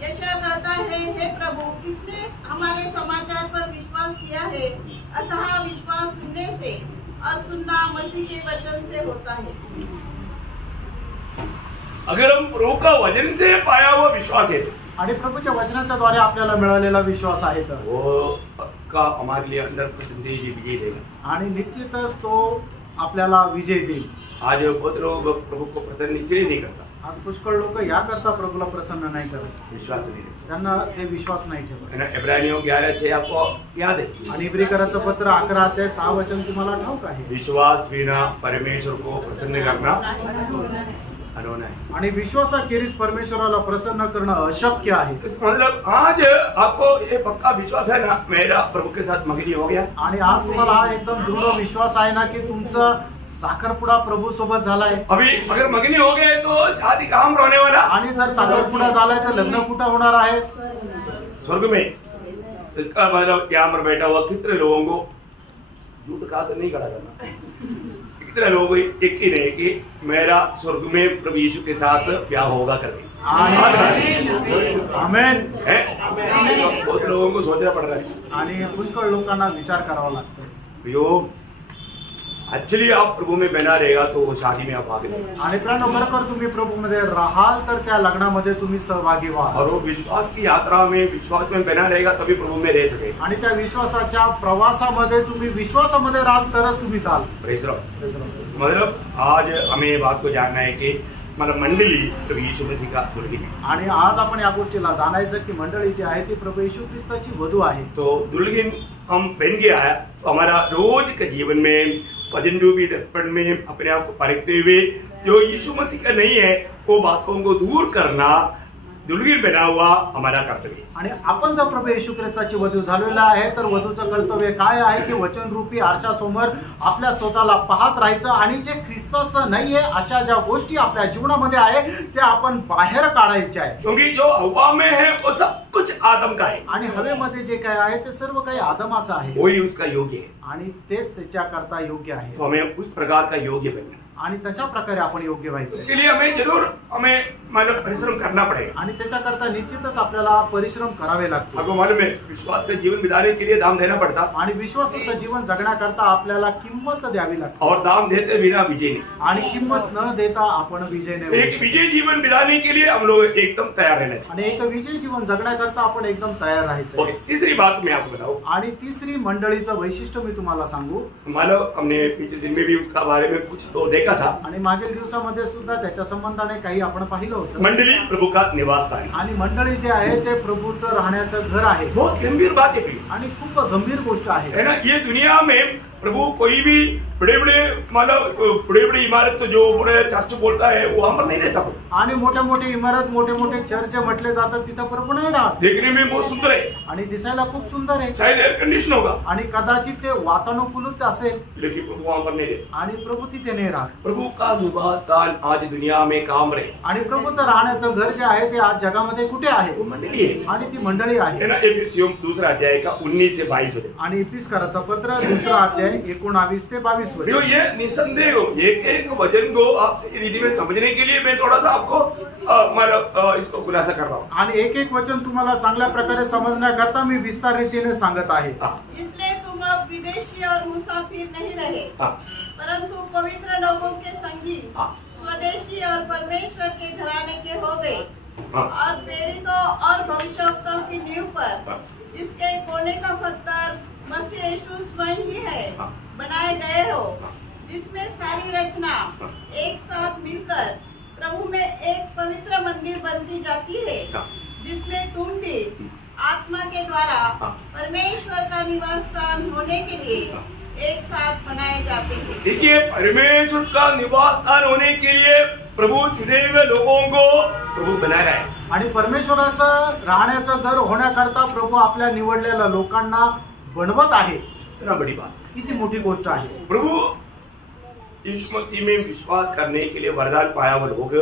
यशा कहता है, हे प्रभु किसने हमारे समाचार पर विश्वास किया है, अतः विश्वास सुनने से और सुनना मसीह के वचन से होता है। अगर हम प्रभु का वचन से पाया हुआ विश्वास है आणि प्रभूच्या वचनाच्या द्वारे आपल्याला मिळालेला विश्वास आहे तर वो पक्का हमारे लिए 100% विजय देगा, आणि निश्चितच तो आपल्याला विजय देईल। आज बहुत लोग प्रभु को प्रसन्न इसलिए नहीं करता, आज पुष्कळ लोक याकरता प्रभूला प्रसन्न नाही करत, विश्वास नहीं करता, त्यांना ते विश्वास नाही ठेवत। है ना। इब्रानियों 11:6 आपको याद है, आणि इब्रिकराचं पत्र 11 अध्याय 6 वचन तुम्हाला ठाऊक आहे। विश्वास बिना परमेश्वर को प्रसन्न करना अनहोना है। आणि विश्वासाखेरीज परमेश्वराला प्रसन्न करणं अशक्य आहे। मतलब आज आपको ये पक्का विश्वास है ना, मेरा प्रभु के साथ मगनी हो गया, आणि आज तुम्हाला हा एकदम दृढ विश्वास आहे ना की तुमचा साखरपुडा प्रभू सोबत झालाय। अभी अगर मगनी हो गए तो शादी कहाँ होने वाला, आणि जर साखरपुडा झालाय तर लग्न कुठं होणार आहे? स्वर्ग में। इसका मतलब यहाँ पर बैठा हुआ कितने लोगों को झूठ कहा तो नहीं खड़ा करना। इतने लोग एक ही नहीं कि मेरा स्वर्ग में प्रभु यीशु के साथ ब्याह होगा करके। आमेन। बहुत लोगों को सोचना पड़ रहा है आणि पुष्कळ लोकांना विचार करावा लागतो। यो ऍक्च्युली आप प्रभु में बना रहेगा तो वो शादी में आप भाग लेंगे। आणि खरोखर तुम्ही प्रभूमध्ये राहाल तर त्या लग्नामध्ये तुम्ही सहभागी व्हा। और वो विश्वास की यात्रा में विश्वास में बना रहेगा तभी प्रभु में रह सके। आणि त्या विश्वासाच्या प्रवासामध्ये तुम्ही विश्वासामध्ये राहाल तरच तुम्ही चाल। Praise Lord. मतलब आज हमें बात को जानना है कि मतलब मंडली प्रभु यीशु मसीह का दुल्हन है। आणि आज आपण या गोष्टीला जाणायचं की मंडळी जी आहे ती प्रभू येशू ख्रिस्ताची वधू आहे। तो दुल्हन हम पहन के आया तो हमारा रोज के जीवन में भजन रूपी दर्पण में अपने आप को परखते हुए जो यीशु मसीह का नहीं है वो बातों को दूर करना दुल्हन बना हुआ हमारा कर्तव्य। आणि आपण जर प्रभू येशू ख्रिस्ताची वधू झालेला आहे तर वधूचं कर्तव्य काय आहे की वचन रूपी आरशासमोर आपल्या स्वतःला पाहत राहायचं आणि जे ख्रिस्ताचं नाहीये अशा ज्या गोष्टी आपल्या जीवनामध्ये आहे त्या आपण बाहेर काढायच्या आहे। क्योंकि जो हवा में है वो सब कुछ आदम का है आणि हवेमध्ये जे काय आहे ते सर्व काही आदमाचं आहे वही उसका योग्य है आणि तेच त्याच्याकरता योग्य आहे। तो हमें उस प्रकार का योग्य बनना आणि तशा प्रकारे आपण योग्य व्हायचं। उसके लिए हमें जरूर हमें मतलब परिश्रम करना पड़ेगा आणि त्याच्याकरता निश्चितच आपल्याला परिश्रम करावे लागतात। आपको मालूम है विश्वास का जीवन बिताने के लिए दाम देना पड़ता आणि विश्वासाचं जीवन जगण्याकरता आपल्याला किंमत द्यावी लागते और दाम देते बिना विजय नहीं। आणि किंमत न देता आपण विजय नाही एक विजय जीवन बिताने के लिए हम लोग एकदम तैयार रहना चाहिए। आणि एक विजय जीवन जगण्याकरता आपण एकदम तयार राहायचं। और तीसरी बात मैं आपको बताऊं आणि तिसरी मंडळीचं वैशिष्ट्य मी तुम्हाला सांगू। मानो हमने पिछले दिन में भी उसका बारे में कुछ तो देखा था। आणि मागील दिवसामध्ये सुद्धा त्याच्या संबंधाने काही आपण पाहिलं होतं। मंडली प्रभु का निवास स्थान है आणि मंडळी जे आहे ते प्रभूचं राहण्याचं घर आहे। बहुत गंभीर बात है प्रिय। आणि खूप गंभीर गोष्ट आहे है ना। ये दुनिया में प्रभु कोई भी बड़े बड़े मतलब बड़े बड़ी इमारत जो पूरे चर्च बोलता है वो अमर नहीं रहता। आणि मोठे मोठे इमारत मोठे मोठे चर्च म्हटले जातात तिथं प्रभू नाही राहत। देखने में बहुत सुंदर है आणि दिसायला खूप सुंदर आहे शायद एयर कंडीशन होगा आणि कदाचित ते वातानुकूलित असेल लेकिन प्रभु वहां पर नहीं रहता। आणि प्रभू तिथे नाही राहत। प्रभु का निवास स्थान आज दुनिया में काम रहे आणि प्रभूचं राहण्याचं घर जे आहे ते आज जगामध्ये कुठे आहे वो मंडली है आणि ती मंडळी आहे। है ना। एफिसियों दूसरा अध्याय का 19 से 22 होते आणि इफिसकाराचं पत्र दुसरा अध्याय 19 ते 22 देखो ये निसंदेह हो एक एक वचन को आपसे रीति में समझने के लिए मैं थोड़ा सा आपको मतलब इसको खुलासा कर रहा हूँ। आणि एक एक वचन तुम्हाला चांगल्या प्रकारे समजण्याकरता मी विस्तार रीतीने सांगत आहे। इसलिए तुम अब विदेशी और मुसाफिर नहीं रहे परंतु पवित्र लोगों के संगी स्वदेशी और परमेश्वर के घराने के हो गए और प्रेरितों और भविष्यवक्ताओं की नींव पर जिसके कोने का पत्थर मसीह यीशु स्वयं ही है बनाए गए हो जिसमें सारी रचना एक साथ मिलकर प्रभु में एक पवित्र मंदिर बनती जाती है जिसमें तुम भी आत्मा के द्वारा परमेश्वर का निवास स्थान होने के लिए एक साथ बनाए जाते हैं। देखिए परमेश्वर का निवास स्थान होने के लिए प्रभु चुने हुए लोगों को प्रभु बना रहा है। आणि परमेश्वराचं राहण्याचं घर होण्याकरता प्रभू आपल्या निवडलेल्या लोकांना बनवत आहे। इतना बड़ी बात किती मोठी गोष्ट आहे। प्रभु यीशु मसीह में विश्वास करने के लिए वरदान पाया हुआ लोग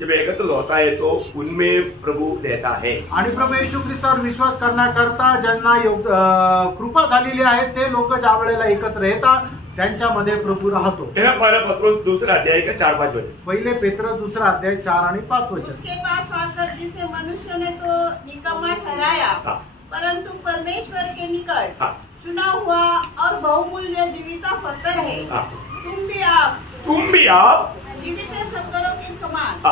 जब एकत्र होता है तो उनमें प्रभु रहता है। आणि प्रभू येशू ख्रिस्तावर विश्वास करण्याकरता ज्यांना कृपा झालेली आहे ते लोक ज्या वेळेला एकत्र येतात त्यांच्यामध्ये प्रभू राहतो। पहला पत्रोस दूसरा अध्याय का 4-5 वचन। पहिले पेत्र दूसरा अध्याय 4 आणि 5 वचन। उसके पास आकर जिसे मनुष्य ने तो निकम्मा ठहराया परंतु परमेश्वर के निकट चुना हुआ और बहुमूल्य जीविता पत्थर है। तुम भी आप जीवित पत्थरों के समान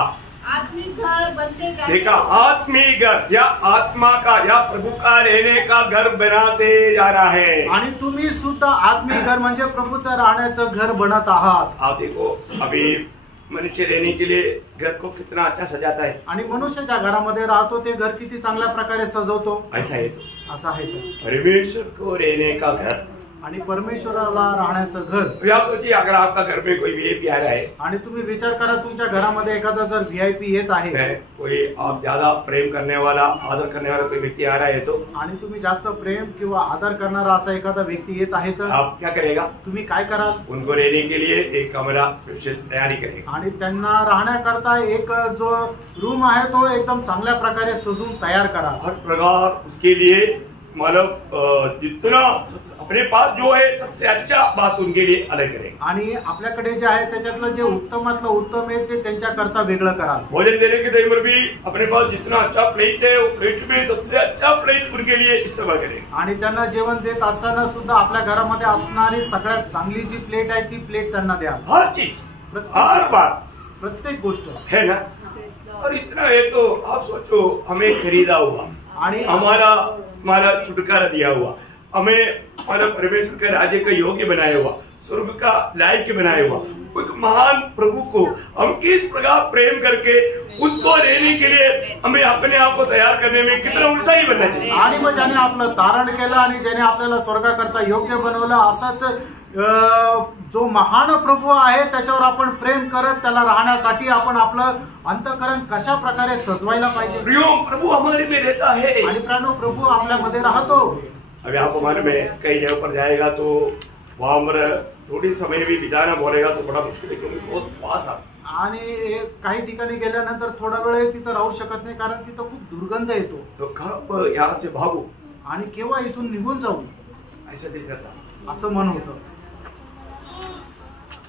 आत्मिक घर बनते जाते। देखा आत्मिक घर या आत्मा का या प्रभु का रहने का घर बनाते जा रहा है। आणि तुम्ही सुद्धा आत्मिक घर म्हणजे प्रभूचं राहण्याचं घर बनत आहात। आप देखो अभी मनुष्य रहने के लिए घर को कितना अच्छा सजाता है आणि मनुष्य ज्या घरामध्ये राहतो ते घर किती चांगल्या प्रकारे सजवतो। ऐसा है तो असा आहे तो परमेश्वर को रहने का घर आणि परमेश्वराला राहण्याचं घर। आप सोचिए अगर आपका घर में कोई वीआईपी आ रहा है आणि तुम्ही विचार करा तुमच्या घरामध्ये एखादा जर व्हीआयपी येत आहे कोई आप ज्यादा प्रेम करने वाला आदर करने वाला कोई व्यक्ति आ रहा है तो आणि तुम्ही जास्त प्रेम किंवा आदर करणारा असा एखादा व्यक्ती येत आहे तर आप क्या करेगा तुम्ही काय कराल। उनको रहने के लिए एक कमरा स्पेशल तैयारी करेगा आणि त्यांना राहण्याकरता एक जो रूम आहे तो एकदम चांगल्या प्रकारे सजून तयार करा। हर प्रकार उसके लिए मतलब जितना अपने पास जो है सबसे अच्छा बात उनके लिए अलग करेंगे। आणि आपल्याकडे जे आहे त्याच्यातलं जे उत्तमातलं उत्तम आहे ते त्यांच्याकरता वेगळं कराल। भोजन देने के टाइम पर भी अपने पास जितना अच्छा प्लेट है वो प्लेट में सबसे अच्छा प्लेट उनके लिए इस्तेमाल करेंगे। आणि त्यांना जेवण देत असताना सुद्धा आपल्या घरामध्ये असणारी सगळ्यात चांगली जी प्लेट आहे ती प्लेट त्यांना द्या। हर चीज, हर बात, प्रत्येक गोष्ट है ना। और इतना है तो आप सोचो, हमें खरीदा हुआ आणि हमारा छुटकारा दिया हुआ, हमें हमारा परमेश्वर के राज्य का योग्य बनाया हुआ, स्वर्ग का लायक बनाया हुआ उस महान प्रभु को हम किस प्रकार प्रेम करके उसको लेने के लिए हमें अपने आप को तैयार करने में कितना उत्साही बनना चाहिए। आणि मग ज्याने आपलं तारण केलं आणि ज्याने आपल्याला स्वर्गाकरता योग्य बनवलं असं जो महान प्रभू आहे त्याच्यावर आपण प्रेम करत त्याला राहण्यासाठी आपण आपलं अंतःकरण कशा प्रकारे सजवायला पाहिजे। प्रियो, प्रभु हमारे में रहता है आणि प्राणो प्रभू आपल्यामध्ये राहतो। अभी आप हमारे में कई जगह पर जाएगा तो वहां पर थोड़ी समय भी बिताना बोलेगा तो बड़ा मुश्किल है, क्योंकि बहुत पास आता। आणि काही ठिकाणी गेल्यानंतर थोडा वेळ तिथं राहू शकत नाही कारण तिथं खूप दुर्गंध येतो। तो कब यहाँ से भागू आणि केव्हा इथून निघून जाऊ ऐसा दिल करता। असं मन होतं।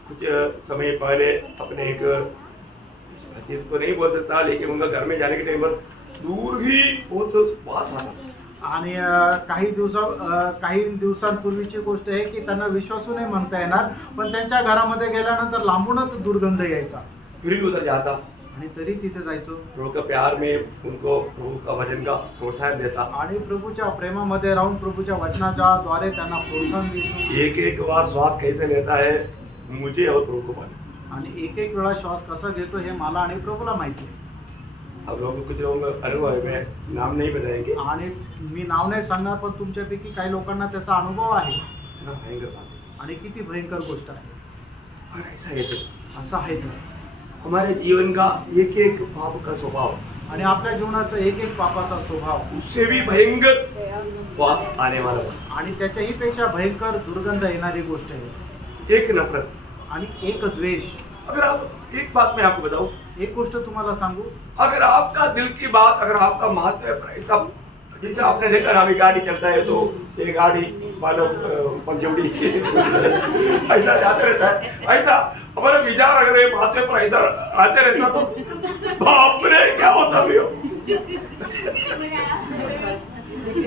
कुछ समय पहले अपने एक हसीब को नहीं बोल सकता, लेकिन उनका घर में जाने के टाइम पर दूर ही बहुत पास आता। आणि काही दिवसांपूर्वीची गोष्ट आहे की त्यांना विश्वासू नाही म्हणता येणार, पण त्यांच्या घरामध्ये गेल्यानंतर लांबूनच दुर्गंध यायचा। फिर भी उधर जाता आणि तरी तिथे जायचो। प्रभु का प्यार में उनको प्रभु का वचन का प्रोत्साहन देता आणि प्रभूच्या प्रेमामध्ये राहून प्रभूच्या वचनाच्या द्वारे त्यांना प्रोत्साहन द्यायचो। एक बार श्वास कैसे लेता है मुझे और प्रभु को पता। आणि एक वेळा श्वास कसा घेतो हे मला आणि प्रभूला माहिती आहे। अब लोग कुछ लोग अनुभव में नाम नहीं बताएंगे आणि मी नाव नाही सांगणार, पण तुमच्यापैकी काही लोकांना त्याचा अनुभव आहे। इतना भयंकर बात आणि किती भयंकर गोष्ट आहे। और ऐसा है तो असं आहे ते हमारे जीवन का एक एक पाप का स्वभाव आणि आपल्या जीवनाचा एक एक पापाचा स्वभाव उससे भी भयंकर श्वास आने वाला है। आणि त्याच्याही पेक्षा भयंकर दुर्गंध येणारी गोष्ट आहे। एक नफरत आणि एक द्वेष। अगर आप एक बात मैं आपको बताऊं, एक गोष्ट तुम्हाला सांगू, अगर आपका दिल की बात, अगर आपका महत्व है, ऐसा जैसे आपने देखा ना, अभी गाड़ी चलता है तो ये गाड़ी मानो पंचवड़ी ऐसा जाते रहता है, ऐसा हमारा विचार अगर ये बातें पर ऐसा आते रहता तो बाप रे क्या होता भी हो।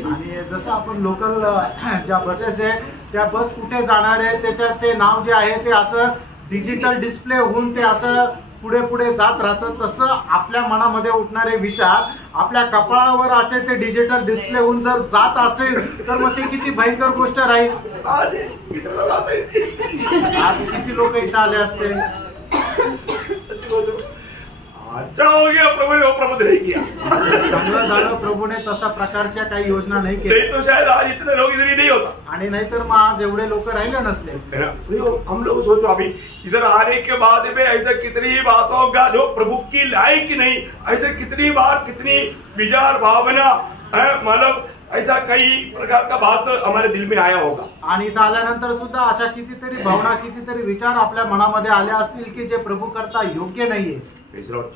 आणि जसं आपण लोकल ज्या बसेस आहे त्या बस कुठे जाणार आहे त्याच्यात ते नाव जे आहे ते असं डिजिटल डिस्प्ले होऊन ते असं पुढे पुढे जात राहतं, तसं आपल्या मनामध्ये उठणारे विचार आपल्या कपाळावर असे ते डिजिटल डिस्प्ले होऊन जर जात असेल तर मग ते किती भयंकर गोष्ट राहील। आज किती लोक इथं आले असते। अच्छा हो गया प्रभु ने वो प्रबंध नहीं किया। चांगलं झालं प्रभूने तसा प्रकारच्या काही योजना नाही नहीं केल्या, तो शायद आज इतने लोग इधर ही नहीं होता। आणि नाहीतर मग आज एवढे लोक राहिले नसते। है ना? तो हम लोग सोचो अभी इधर आने के बाद में ऐसे कितनी बातों का जो प्रभु की लायक नहीं, ऐसे कितनी बार कितनी विचार भावना है, मतलब ऐसा कई प्रकार का बात हमारे दिल में आया होगा। आणि इथं आल्यानंतर सुद्धा अशा कितीतरी भावना कितीतरी विचार आपल्या मनामध्ये आले असतील की जे प्रभू करता योग्य नाहीये।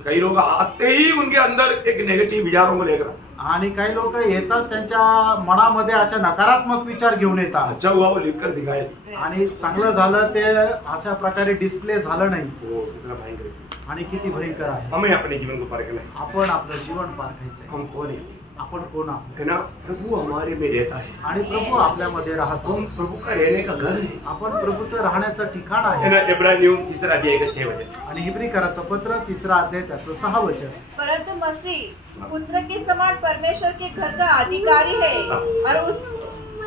कई लोग आते ही उनके अंदर एक नेगेटिव विचारों को लेकर, आणि काही लोक येताच त्यांच्या मनामध्ये अशा नकारात्मक विचार घेऊन येतात। अच्छा हुआ वो लिखकर दिखाए, आणि चांगलं झालं ते अशा प्रकारे डिस्प्ले झालं नाही। वो कितना भयंकर है। आणि किती भयंकर आहे। हमें अपने जीवन को परखना है, आपण आपलं जीवन पारखायचंय। हम कौन है, आपण कोण आहोत, है ना? प्रभु हमारे में रहता है, आणि प्रभू आपल्यामध्ये राहतो। हम प्रभु का रहने का घर है, आपण प्रभूचं राहण्याचं ठिकाण है आहे। ना? इब्रानियों 3 अध्याय का 6 वचन। आणि हिब्रीकराचं पत्र 3 अध्याय त्याचं 6 वचन। परंतु मसीह पुत्र के समान परमेश्वर के घर का अधिकारी है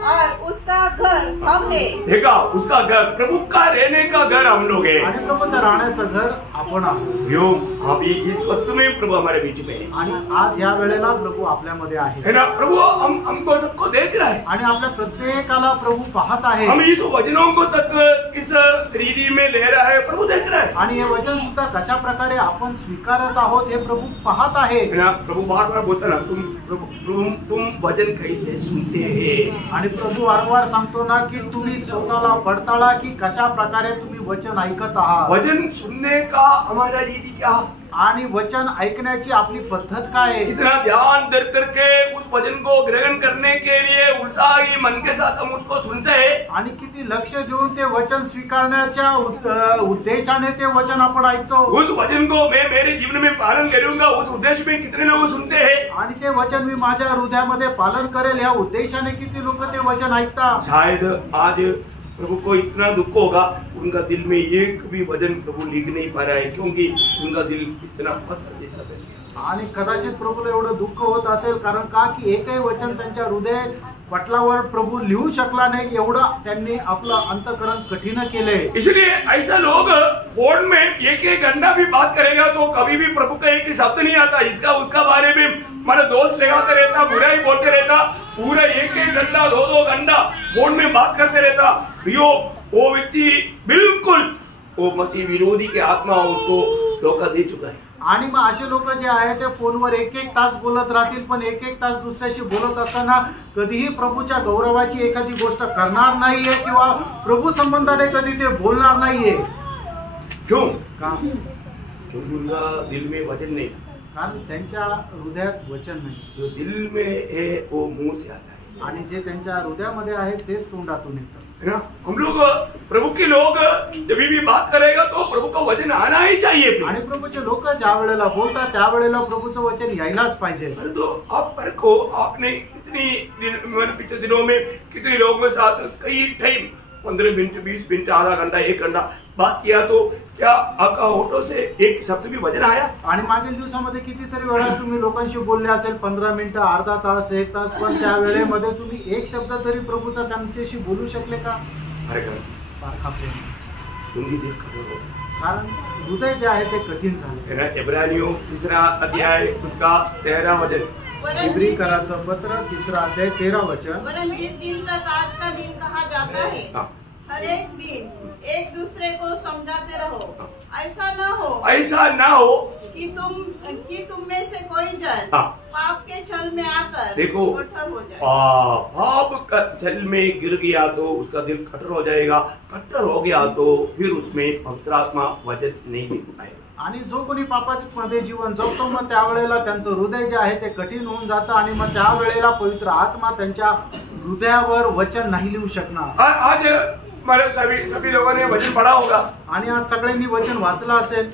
और उसका घर हम है। देखा, उसका घर, प्रभु का रहने का घर हम लोग हैं। आणि प्रभूचं राहण्याचं घर आपण आहोत। यो अभी इस वक्त में प्रभु हमारे बीच में है, आणि आज या वेळेला प्रभू आपल्यामध्ये आहे। है ना? प्रभु हमको सबको देख रहा है, आणि आपल्या प्रत्येकाला प्रभू पाहत आहे। हम इस वचनों को तक किस रीति में ले रहा है प्रभु देख रहा है, आणि हे वचन सुद्धा कशा प्रकारे आपण स्वीकारत आहोत हे प्रभू पाहत आहे। है ना? प्रभु बार बार बोलता ना, तुम वचन कैसे सुनते हैं। आणि प्रभू वारंवार सांगतो ना की तुम्ही स्वतःला पडताळा की कशा प्रकारे तुम्ही वचन ऐकत आहात। वचन सुनने का हमारा रीति क्या आणि वचन ऐकण्याची आपली पद्धत काय आहे? कितना ध्यान दे करके उस वचन को ग्रहण करने के लिए उत्साही मन के साथ हम उसको सुनते हैं। आणि किती लक्ष देऊन ते वचन स्वीकारण्याच्या उद्देशाने ते वचन आपण ऐकतो। उस वचन को मैं मेरे जीवन में पालन करूंगा उस उद्देश्य में कितने लोग सुनते हैं? आणि ते वचन मी माझ्या हृदयामध्ये पालन करेल या उद्देशाने किती लोक ते वचन ऐकतात? शायद आज प्रभु को इतना दुख होगा, उनका दिल में एक भी वचन प्रभु लिख नहीं पा रहा है, क्योंकि उनका दिल इतना पत्थर जैसा बन गया। आणि कदाचित प्रभूला एवढं दुःख होत असेल, कारण का की एकही वचन त्यांच्या हृदय पटलावर प्रभू लिहू शकला नाही, एवढं त्यांनी आपलं अंतःकरण कठीण केले। इसलिए ऐसा लोग फोन में एक एक घंटा भी बात करेगा तो कभी भी प्रभु का एक शब्द नहीं आता, इसका उसका बारे में हमारा दोस्त लगाते रहता, बुराई बोलते रहता, पूरा एक एक घंटा दो घंटा फोन में बात करते रहता। वो व्यक्ति बिल्कुल वो मसीह विरोधी के आत्मा उसको धोखा दे चुका है। आणि मग असे लोक जे आहे ते फोनवर एक एक तास बोलत राहतील, पण एक एक तास दुसऱ्याशी बोलत असताना कधीही प्रभूच्या गौरवाची एखादी गोष्ट करणार नाहीये किंवा प्रभू संबंधाने कधी ते बोलणार नाहीये। क्यों? का? क्योंकि उनका दिल में वचन नहीं, कारण त्यांच्या हृदयात वचन नाही। जो दिल में है वो मुंह से आता है, आणि जे त्यांच्या हृदयामध्ये आहे तेच तोंडातून येतं। है ना? हम लोग प्रभु के लोग जब भी बात करेगा तो प्रभु का वचन आना ही चाहिए। आणि प्रभूचे लोक ज्या वेळेला बोलतात त्यावेळेला प्रभूचं वचन यायलाच पाहिजे। तो आप परखो, आपने पिछले दिनों में कितने लोगों के साथ कई टाइम 15 मिनट 20 मिनट आधा घंटा 1 घंटा बात किया, तो क्या आपका होठों से एक शब्द भी वचन आया? आणि मागील दिवसामध्ये कितीतरी वेळा तुम्ही लोकांशी बोलले असेल, 15 मिनिटं अर्धा तास 1 तास, पण त्या वेळेमध्ये तुम्ही एक शब्द तरी प्रभूचा त्यांच्याशी बोलू शकले का? अरे तुमची दिल कठोर हो, कारण हृदय जे आहे ते कठीण झाले। इब्रानियों 3 अध्याय उसका 13 वचन, इब्री कराचं पत्र 3 अध्याय 13 वचन। वरन जिस दिन तक आज का दिन कहा जाता है, हर एक दिन एक दूसरे को समझाते रहो, ऐसा न हो कि तुम में से कोई जन पाप के छल में आकर देखो कठोर हो जाए। पाप का छल में गिर गया तो उसका दिल कठोर हो जाएगा, कठोर हो गया तो फिर उसमें पवित्र आत्मा वचन नहीं मिल पाएगा। आणि जो कोणी पापामध्ये जीवन जगतो मग त्यावेळेला त्यांचं हृदय जे आहे ते कठीण होऊन जातं, आणि मग त्यावेळेला पवित्र आत्मा त्यांच्या हृदयावर वचन नाही लिहू शकणार। आज हमारे सभी लोगों ने वचन पढ़ा होगा, आणि आज सगळ्यांनी वचन वाचलं असेल।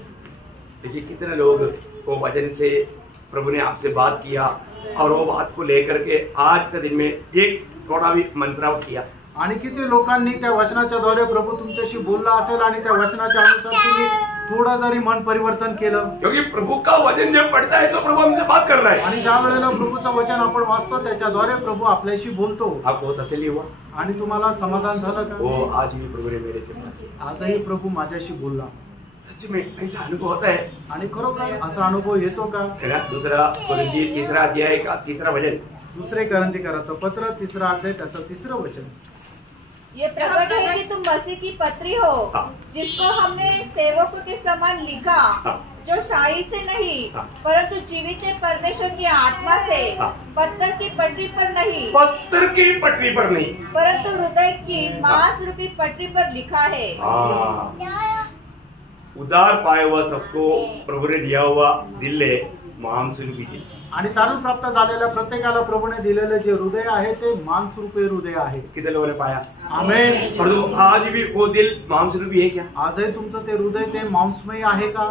देखिए कितने लोग वो वचन से प्रभु ने आपसे बात किया और वो बात को लेकर के आज के दिन में एक थोड़ा भी मंत्राव किया, आणि किती लोकांनी त्या वचनाच्या द्वारे प्रभू तुमच्याशी बोलला असेल आणि त्या वचनाच्या अनुसार तुम्ही थोड़ा जरी मन परिवर्तन केलं, क्योंकि प्रभु का वचन जब पढ़ता है तो प्रभु हमसे बात कर रहा है। आणि ज्या वेळेला प्रभूचं वचन आपण वाचतो त्याच्याद्वारे प्रभू आपल्याशी बोलतो। आपको तसल्ली हुआ? आणि तुम्हाला समाधान झालं का? वो आज भी प्रभु ने मेरे से बात की, आजही प्रभू माझ्याशी बोलला। सच में ऐसा अनुभव होता है? आणि खरोखर असा अनुभव येतो का? है ना? 2 कोरिन्थी 3 अध्याय का 3 वचन, 2 कोरिन्थीकराचं पत्र 3 अध्याय त्याचं 3 वचन। ये प्रकट है कि तुम मसीह की पत्री हो, जिसको हमने सेवकों के समान लिखा, जो शाही से नहीं परंतु जीवित परमेश्वर की आत्मा से, पत्थर की पटरी पर नहीं, पत्थर की पटरी पर नहीं, परंतु हृदय की मांस रूपी पटरी पर लिखा है। उदार पाया हुआ सबको प्रभु ने दिया हुआ दिल है, मांस रूपी दिल। आणि तारण प्राप्त झालेल्या प्रत्येकाला प्रभूने दिलेले जे हृदय आहे ते मांस रूपी हृदय आहे। कितने लोगों ने पाया? आमेन। और तो आज भी वो दिल मांस रूपी है क्या? आजही तुमचं ते हृदय ते मांसमय आहे का?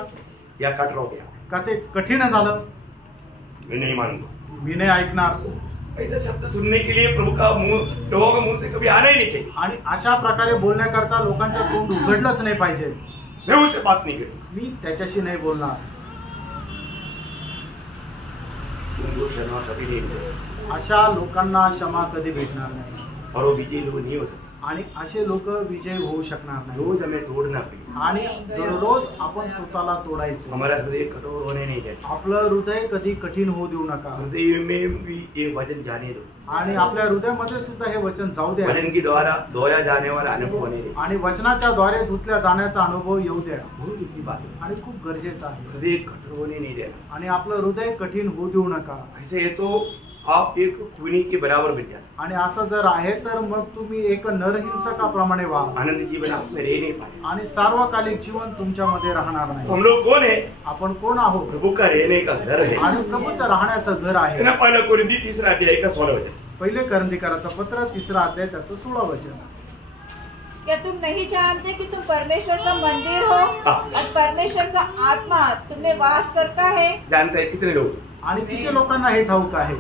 या कठोर हो गया? का ते कठीण झालं? मैं नहीं मानूंगा, मी नाही ऐकणार। ऐसा शब्द सुनने के लिए प्रभु का मुंह, लोगों का मुंह से कभी आना ही नहीं चाहिए। आणि अशा प्रकारे बोलण्याकरता लोकांच्या तोंड उघडलंच नाही पाहिजे। मैं उससे बात नहीं करूंगा, मी त्याच्याशी नाही बोलणार। तुमको क्षमा कभी नहीं मिलेगा, अशा लोकांना क्षमा कधी भेटणार नाही, और वो विजयी लोग नहीं हो सकते। आणि असे लोक विजय होऊ शकणार नाही। रोज हमें तोड़ना पड़ेगा, आणि दररोज आपण स्वतःला तोडायचं। हमारा हृदय कठोर होने नहीं देता, आपलं हृदय कधी कठीण होऊ देऊ नका। हृदय में भी ये वचन जाने दो, आणि आपल्या हृदयामध्ये सुद्धा हे वचन जाऊ द्या। वचन की द्वारा धोया जाने वाला अनुभव होने दो, आणि वचनाच्या द्वारे धुतल्या जाण्याचा अनुभव येऊ द्या। बहुत ही बात है, आणि खूप गरजेचं आहे। हृदय कठोर होने नहीं देना। आणि आपलं हृदय कठीण होऊ देऊ नका। ऐसे ये तो आप एक खूनी के बराबर बन जाते, आणि असं जर आहे तर मग तुम्ही एक नरहिंसकाप्रमाणे व्हा आनंद जीवन आप में रह नहीं पाए। आणि सार्वकालिक जीवन तुमच्यामध्ये राहणार नाही। हम लोग कौन है? आपण कोण आहोत? प्रभु का रहने का घर है। आणि प्रभूचं राहण्याचं घर आहे। ना पहला कोरिंथी 3 अध्याय का 16 वचन, पहिले करंदीकराचं पत्र 3 अध्याय त्याचं 16 वचन। क्या तुम नहीं जानते कि तुम परमेश्वर का मंदिर हो और परमेश्वर का आत्मा तुमने वास करता है? जानते हैं कितने लोग? आणि किती लोकांना हे ठाऊक आहे?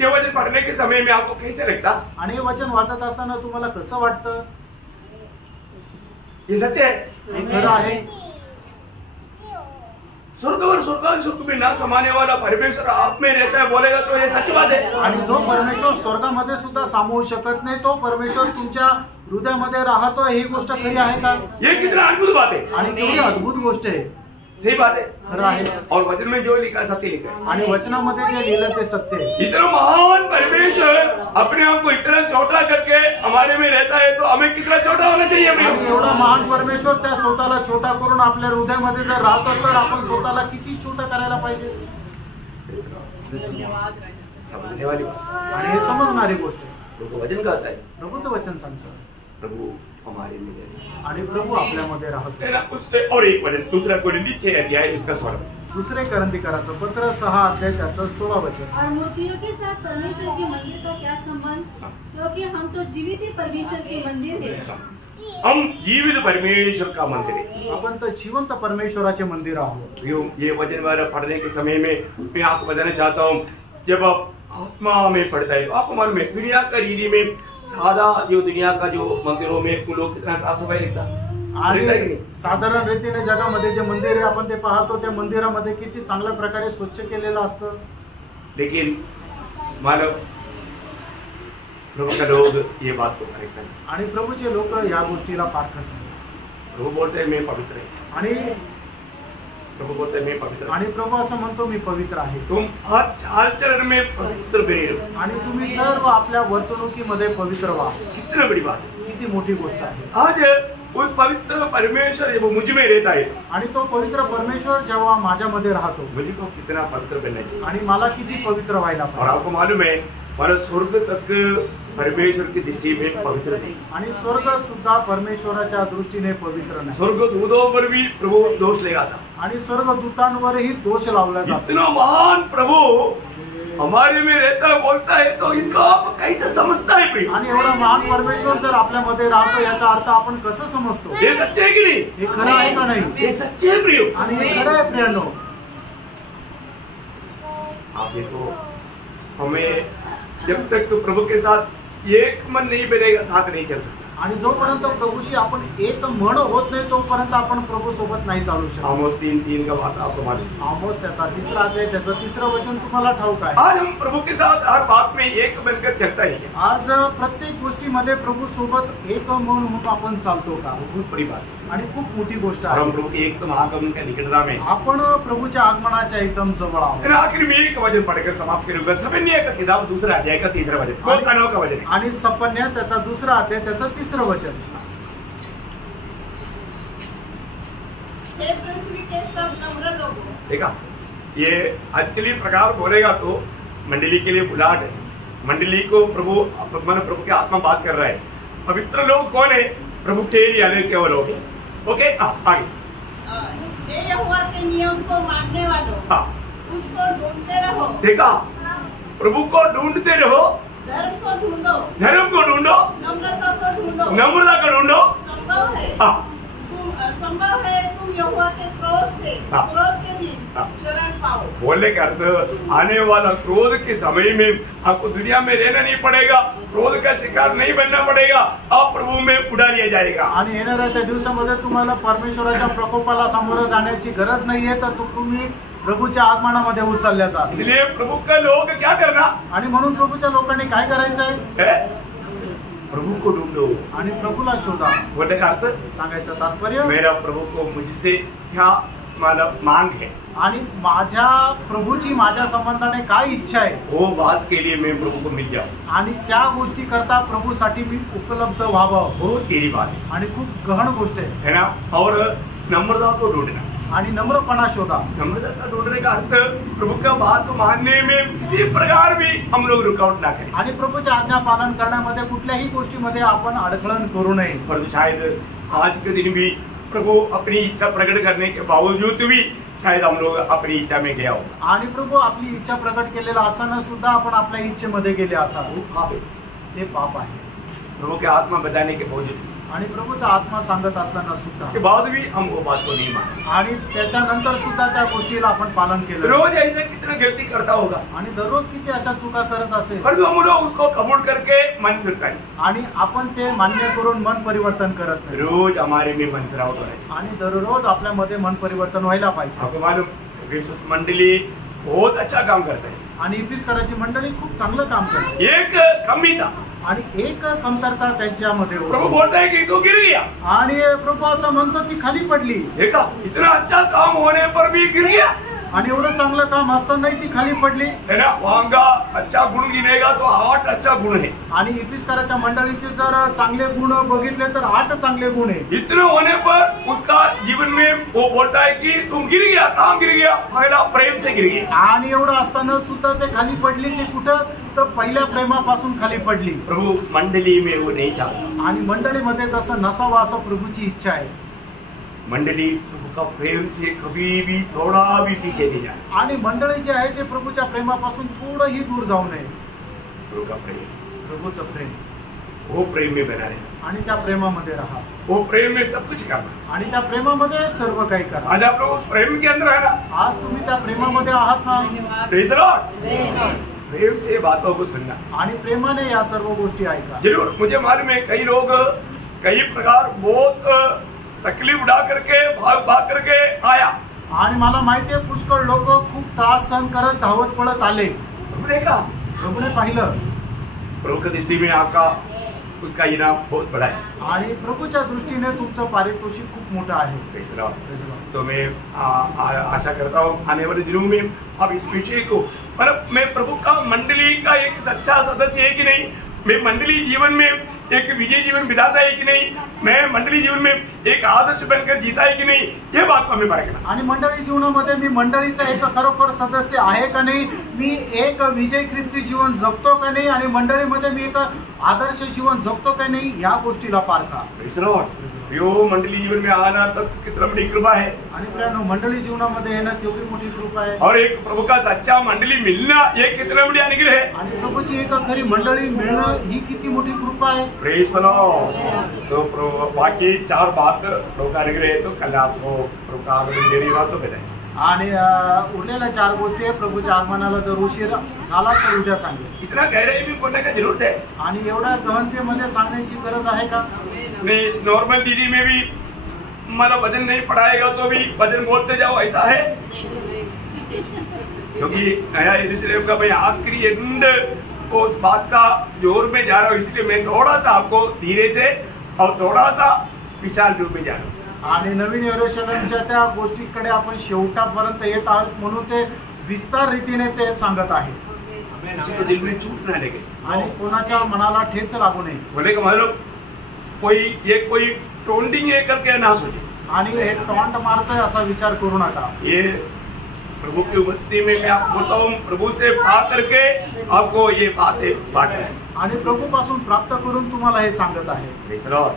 ये वचन पढ़ने के समय में आपको कैसे लगता? आणि हे वचन वाचत असताना तुम्हाला कसं वाटतं? ये सच है? हे खरं आहे? स्वर्ग और स्वर्ग में ना समाने वाला परमेश्वर आप में रहता है बोलेगा तो ये सच बात है। आणि जो परमेश्वर स्वर्गामध्ये सुद्धा सामावू शकत नाही तो परमेश्वर तुमच्या हृदयामध्ये राहतो, ही गोष्ट खरी आहे का? ये कितना अद्भुत बात है। आणि केवढी अद्भुत गोष्ट आहे। सही बात है, खरं आहे। और वचन में जो लिखा सत्य लिखा है। आणि वचनामध्ये जे लिहिलं ते सत्य आहे। इतना महान परमेश्वर अपने आप को इतना छोटा करके हमारे में रहता है तो हमें कितना छोटा होना चाहिए? आणि एवढा महान परमेश्वर त्या स्वतःला छोटा करून आपल्या हृदयामध्ये जर राहतो तर आपण स्वतःला किती छोटा करायला पाहिजे? समझने वाली बात। आणि हे समजणारी गोष्ट आहे। तो वचन कहता है प्रभूचं वचन सांगतं प्रभु हमारे में रहता आणि प्रभू आपल्यामध्ये राहतो। है ना। उससे और एक वचन दूसरा कोरिन्थी 6 अध्याय इसका 16 दुसरे करंदीकराचं पत्र 6 अध्याय त्याचं 16 वचन। और मूर्तियों के साथ परमेश्वर के मंदिर का क्या संबंध? क्योंकि हम तो जीवित ही परमेश्वर के मंदिर है। हम जीवित परमेश्वर का मंदिर है। आपण तर जिवंत परमेश्वराचे मंदिर आहोत। ये वचन वाला पढ़ने के समय में मैं आपको बताना चाहता हूँ, जब आप आत्मा में पढ़ता है तो आपको मालूम है दुनिया का रीति में सादा जो दुनिया का जो मंदिरों में उन लोग कितना साफ सफाई लिखता आणि साधारण रीतीने जगामध्ये जे मंदिर आहे आपण ते पाहतो, त्या मंदिरामध्ये किती चांगल्या प्रकारे स्वच्छ केलेलं असतं। लेकिन मानव प्रभु का लोग ये बात को करेक्ट है आणि प्रभूचे लोक या गोष्टीला पारखत नाही। प्रभु बोलते हैं मैं पवित्र है। आणि प्रभु बोलते हैं मैं पवित्र आणि प्रभू असं म्हणतो मी पवित्र आहे। तुम हर चाल चलन में पवित्र बने रहो। आणि तुम्ही सर्व आपल्या वर्तणुकीमध्ये पवित्र व्हा। कितना बड़ी बात है। किती मोठी गोष्ट आहे। आज उस पवित्र परमेश्वर वो मुझ में रहता है आणि तो पवित्र परमेश्वर जेव्हा माझ्यामध्ये राहतो मुझे को कितना पवित्र बनना चाहिए आणि मला किती पवित्र व्हायला और पाहिजे। आपको मालूम है हमारा स्वर्ग तक परमेश्वर की दृष्टि में पवित्र नहीं। आणि स्वर्ग सुद्धा परमेश्वराच्या दृष्टीने पवित्र नाही। स्वर्ग दूतों पर भी प्रभु दोष लगाता। आणि स्वर्गदूतांवरही दोष लावला जातो। इतना महान प्रभु हमारे में रहता है बोलता है तो इसको आप कैसे समझता है प्रिय? आणि एवढा महान परमेश्वर जर आपल्यामध्ये राहतो याचा अर्थ आपण कसं समजतो? ये सच्चे है कि नहीं? हे खरं आहे का नाही? ये सच्चे है प्रिय। आणि हे खरं आहे प्रियांनो। आप देखो हमें जब तक तो प्रभु के साथ एक मन नहीं बनेगा साथ नहीं चल सकता। आणि जोपर्यंत प्रभूशी आपण एक मन होत नाही तोपर्यंत आपण प्रभू सोबत नाही चालू शकत। आमोस 3:3 का बात आपको मालूम। आमोस त्याचा 3 अध्याय त्याचं 3रं वचन तुम्हाला ठाऊक आहे। आज हम प्रभु के साथ हर बात में एक बनकर चलता है क्या? आज प्रत्येक गोष्टीमध्ये प्रभू सोबत एक मन होऊन आपण चालतो का? बहुत बड़ी बात है। आणि खूप मोठी गोष्ट और हम आहे। प्रभु के एकदम आगमन का निकटता में आपण प्रभूच्या आगमनाच्या एकदम जवळ आहोत। फिर आखिर में एक वचन पढ़कर समाप्त करूंगा। सपन्या का किताब 2 अध्याय का 3रा वचन बहुत अनोखा वचन है। आणि सपन्या त्याचा 2 अध्याय त्याचं 3रं वचन। हे पृथ्वी के सब नम्र लोगों, देखा ये एक्चुअली प्रकार बोलेगा तो मंडली के लिए बुलाहट है। मंडली को प्रभु के आत्मा बात कर रहा है। पवित्र लोग कौन है? प्रभु के यानी केवल लोग। ओके आगे। हे यहोवा के नियम को मानने वालों, हाँ उसको ढूंढते रहो। देखा प्रभु को ढूंढते रहो, धर्म को ढूंढो, धर्म को ढूंढो, नम्रता को ढूंढो, नम्रता को ढूंढो। संभव है हाँ संभव है तुम यहोवा के क्रोध के दिन हाँ। शरण पाओ। बोलने का अर्थ आने वाला क्रोध के समय में आपको दुनिया में रहना नहीं पड़ेगा, क्रोध का शिकार नहीं बनना पड़ेगा, आप प्रभु में उड़ा लिया जाएगा। आणि येणाऱ्या त्या दिवसामध्ये तुम्हाला परमेश्वराच्या प्रकोपाला सामोरं जाण्याची गरज नाहीये, तर तुम्ही प्रभूच्या आगमनामध्ये उचलल्या जाल। इसलिए प्रभु का लोग क्या करना? आणि म्हणून प्रभूच्या लोकांनी काय करायचंय? प्रभु को ढूंढो आणि प्रभूला शोधा। बोलने का अर्थ सांगायचं तात्पर्य मेरा प्रभु को मुझसे क्या मतलब मांग है आणि माझ्या प्रभूची माझ्या संबंधाने काय इच्छा आहे वो बात के लिए मैं प्रभु को मिल जाऊं आणि त्या गोष्टी करता प्रभूसाठी मी उपलब्ध व्हावं, वो तेरी बात है आणि खूप गहन गोष्ट आहे ना। और नम्रता को ढूंढना आणि नम्रपणा शोधा। नम्रता ढूंढने का अर्थ प्रभु का बात मानने में किसी प्रकार भी हम लोग रुकावट ना करें, आणि प्रभूच्या आज्ञा पालन करण्यामध्ये कुठल्याही गोष्टीमध्ये आपण अडखळण करू नये। पर शायद आज के दिन भी प्रभु अपनी इच्छा प्रकट करने के बावजूद भी शायद हम लोग अपनी इच्छा में गया हो, आणि प्रभू आपली इच्छा प्रकट केलेला असताना सुद्धा आपण आपल्या इच्छेमध्ये गेले असाल, वो पाप है। ते पाप आहे। प्रभु के आत्मा बताने के बावजूद आणि प्रभूचा आत्मा सांगत असताना सुद्धा उसके बाद भी हम वो बात को नहीं माने, आणि त्याच्यानंतर सुद्धा त्या गोष्टीला आपण पालन केलं। रोज ऐसे कितना गलती करता होगा, आणि दररोज किती अशा चुका करत असेल, पर हम लोग उसको कबूल करके मन फिरता है, आणि आपण ते मान्य करून मन परिवर्तन करत नाही, रोज हमारे में मन फिरावट हो रहा है। आणि दररोज आपल्यामध्ये मन परिवर्तन व्हायला पाहिजे। आपको मालूम एफेसस मंडली बहुत अच्छा काम करता है, आणि इफिसकराची मंडळी खूप चांगलं काम करते, एक कमी था, आणि एक कमतरता त्यांच्यामध्ये प्रभु होती, बोलता है कि तो गिर गया, आणि प्रभू असं म्हणतो ती खाली पडली, देखा इतना अच्छा काम होने पर भी गिर गया, आणि एवढं चांगलं काम असतानाही ती खाली पडली। है ना। वहाँ का अच्छा गुण गिनेगा तो 8 अच्छा गुण है, आणि इफिसकराच्या मंडळीचे जर चांगले गुण बघितले तर 8 चांगले गुण आहे। इतने होने पर उसका जीवन में वो बोलता है कि तुम गिर गया, कहाँ गिर गया, पहला प्रेम से गिर गया। आणि एवढं असताना सुद्धा ते खाली पडली, ते कुठं तर पहिल्या प्रेमापासून खाली पडली। प्रभु मंडली में वो नहीं चाहता, आणि मंडळीमध्ये तसं नसावं असं प्रभूची इच्छा आहे। मंडली प्रभु का प्रेम से कभी भी थोड़ा भी पीछे नहीं जाना, आणि मंडळी जे आहे ते प्रभूच्या प्रेमापासून थोडंही दूर जाऊ नये। प्रभु का प्रेम, प्रभूचं प्रेम, वो प्रेम में बना रहना, आणि त्या प्रेमामध्ये राहा, वो प्रेम में सब कुछ करना। आणि त्या प्रेमामध्ये सर्व काही करा। आज आप लोग उस प्रेम के अंदर है ना, आज तुम्ही त्या प्रेमामध्ये आहात ना, प्रेज द लॉर्ड। प्रेम से बातों को सुनना, आणि प्रेमाने या सर्व गोष्टी ऐका। जरूर मुझे मालूम है कई लोग कई प्रकार बहुत तकलीफ उठा करके भाग करके आया, आणि मला माहिती आहे पुष्कळ लोक खूप त्रास सहन करत धावत पळत आले। प्रभु देखा, प्रभूने पाहिलं, प्रभु की दृष्टि में आपका उसका इनाम बहुत बड़ा है। आणि प्रभूच्या दृष्टीने तुमचं पारितोषिक खूप मोठं आहे। Praise the Lord. तो मैं आशा करता हूँ आने वाले दिनों में आप इस विषय को, मतलब मैं प्रभु का मंडली का एक सच्चा सदस्य है कि नहीं, मैं मंडली जीवन में एक विजय जीवन बिताता है कि नहीं, मैं मंडली जीवन में एक आदर्श बनकर जीता है कि नहीं, ये बात को हमें परखना। आणि मंडळी जीवनामध्ये मी मंडळीचा एक खरोखर सदस्य आहे का नाही, मी एक विजय ख्रिस्ती जीवन जगतो का नाही, आणि मंडळीमध्ये मी एक आदर्श जीवन जगतो का नाही, या गोष्टीला पारखा। Praise the Lord. यो मंडली जीवन में आना तब कितना बड़ी कृपा है, आणि प्रियानो, मंडळी जीवनामध्ये येणं केवढी मोठी कृपा आहे, और एक प्रभु का सच्चा मंडली मिलना ये कितना बड़ी अनुग्रह है। आणि प्रभूची एक खरी मंडळी मिळणं ही किती मोठी कृपा आहे। Praise the Lord. तो बाकी 4 बात प्रभु का अनुग्रह है, तो कल आपको प्रभु का आगमन देरी हुआ तो बताएं। आणि उरलेल्या 4 गोष्टी आहे, प्रभूच्या आगमनाला जर उशीर झाला तर उद्या सांगेल। इतना गहराई में बोलने का जरूरत है, आणि एवढ्या गहनतेमध्ये सांगण्याची गरज आहे का? नहीं नॉर्मल दीदी में भी हमारा वजन नहीं पढ़ाएगा तो भी वजन बोलते जाओ, ऐसा है। क्योंकि नया यरूशलेम का मैं आखिरी एंड उस बात का जोर में जा रहा हूँ, इसलिए मैं थोड़ा सा आपको धीरे से और थोड़ा सा विशाल रूप में जा रहा हूँ। आणि नवीन यरूशलेमच्या त्या गोष्टीकडे आपण शेवटापर्यंत येत आहोत, म्हणून ते विस्तार रीतीने ते सांगत आहे। किसी को दिल में चूट ना लगे, आणि कोणाच्या मनाला ठेच लागू नये। बोले का मतलब कोई टोल्डिंग है करके ना सोचे, आणि हे टॉन्ट मारतोय असा विचार करू नका। ये प्रभु की उपस्थिति में मैं आपको बोलता हूँ, प्रभु से बात करके आपको ये बातें बांटना है, आणि प्रभूपासून प्राप्त करून तुम्हाला हे सांगत आहे। Praise the Lord.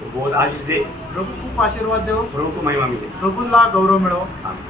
तो बहुत आशीष दे, प्रभू खूप आशीर्वाद देव, प्रभु को महिमा मिले। प्रभूला गौरव मिळो। आमीन।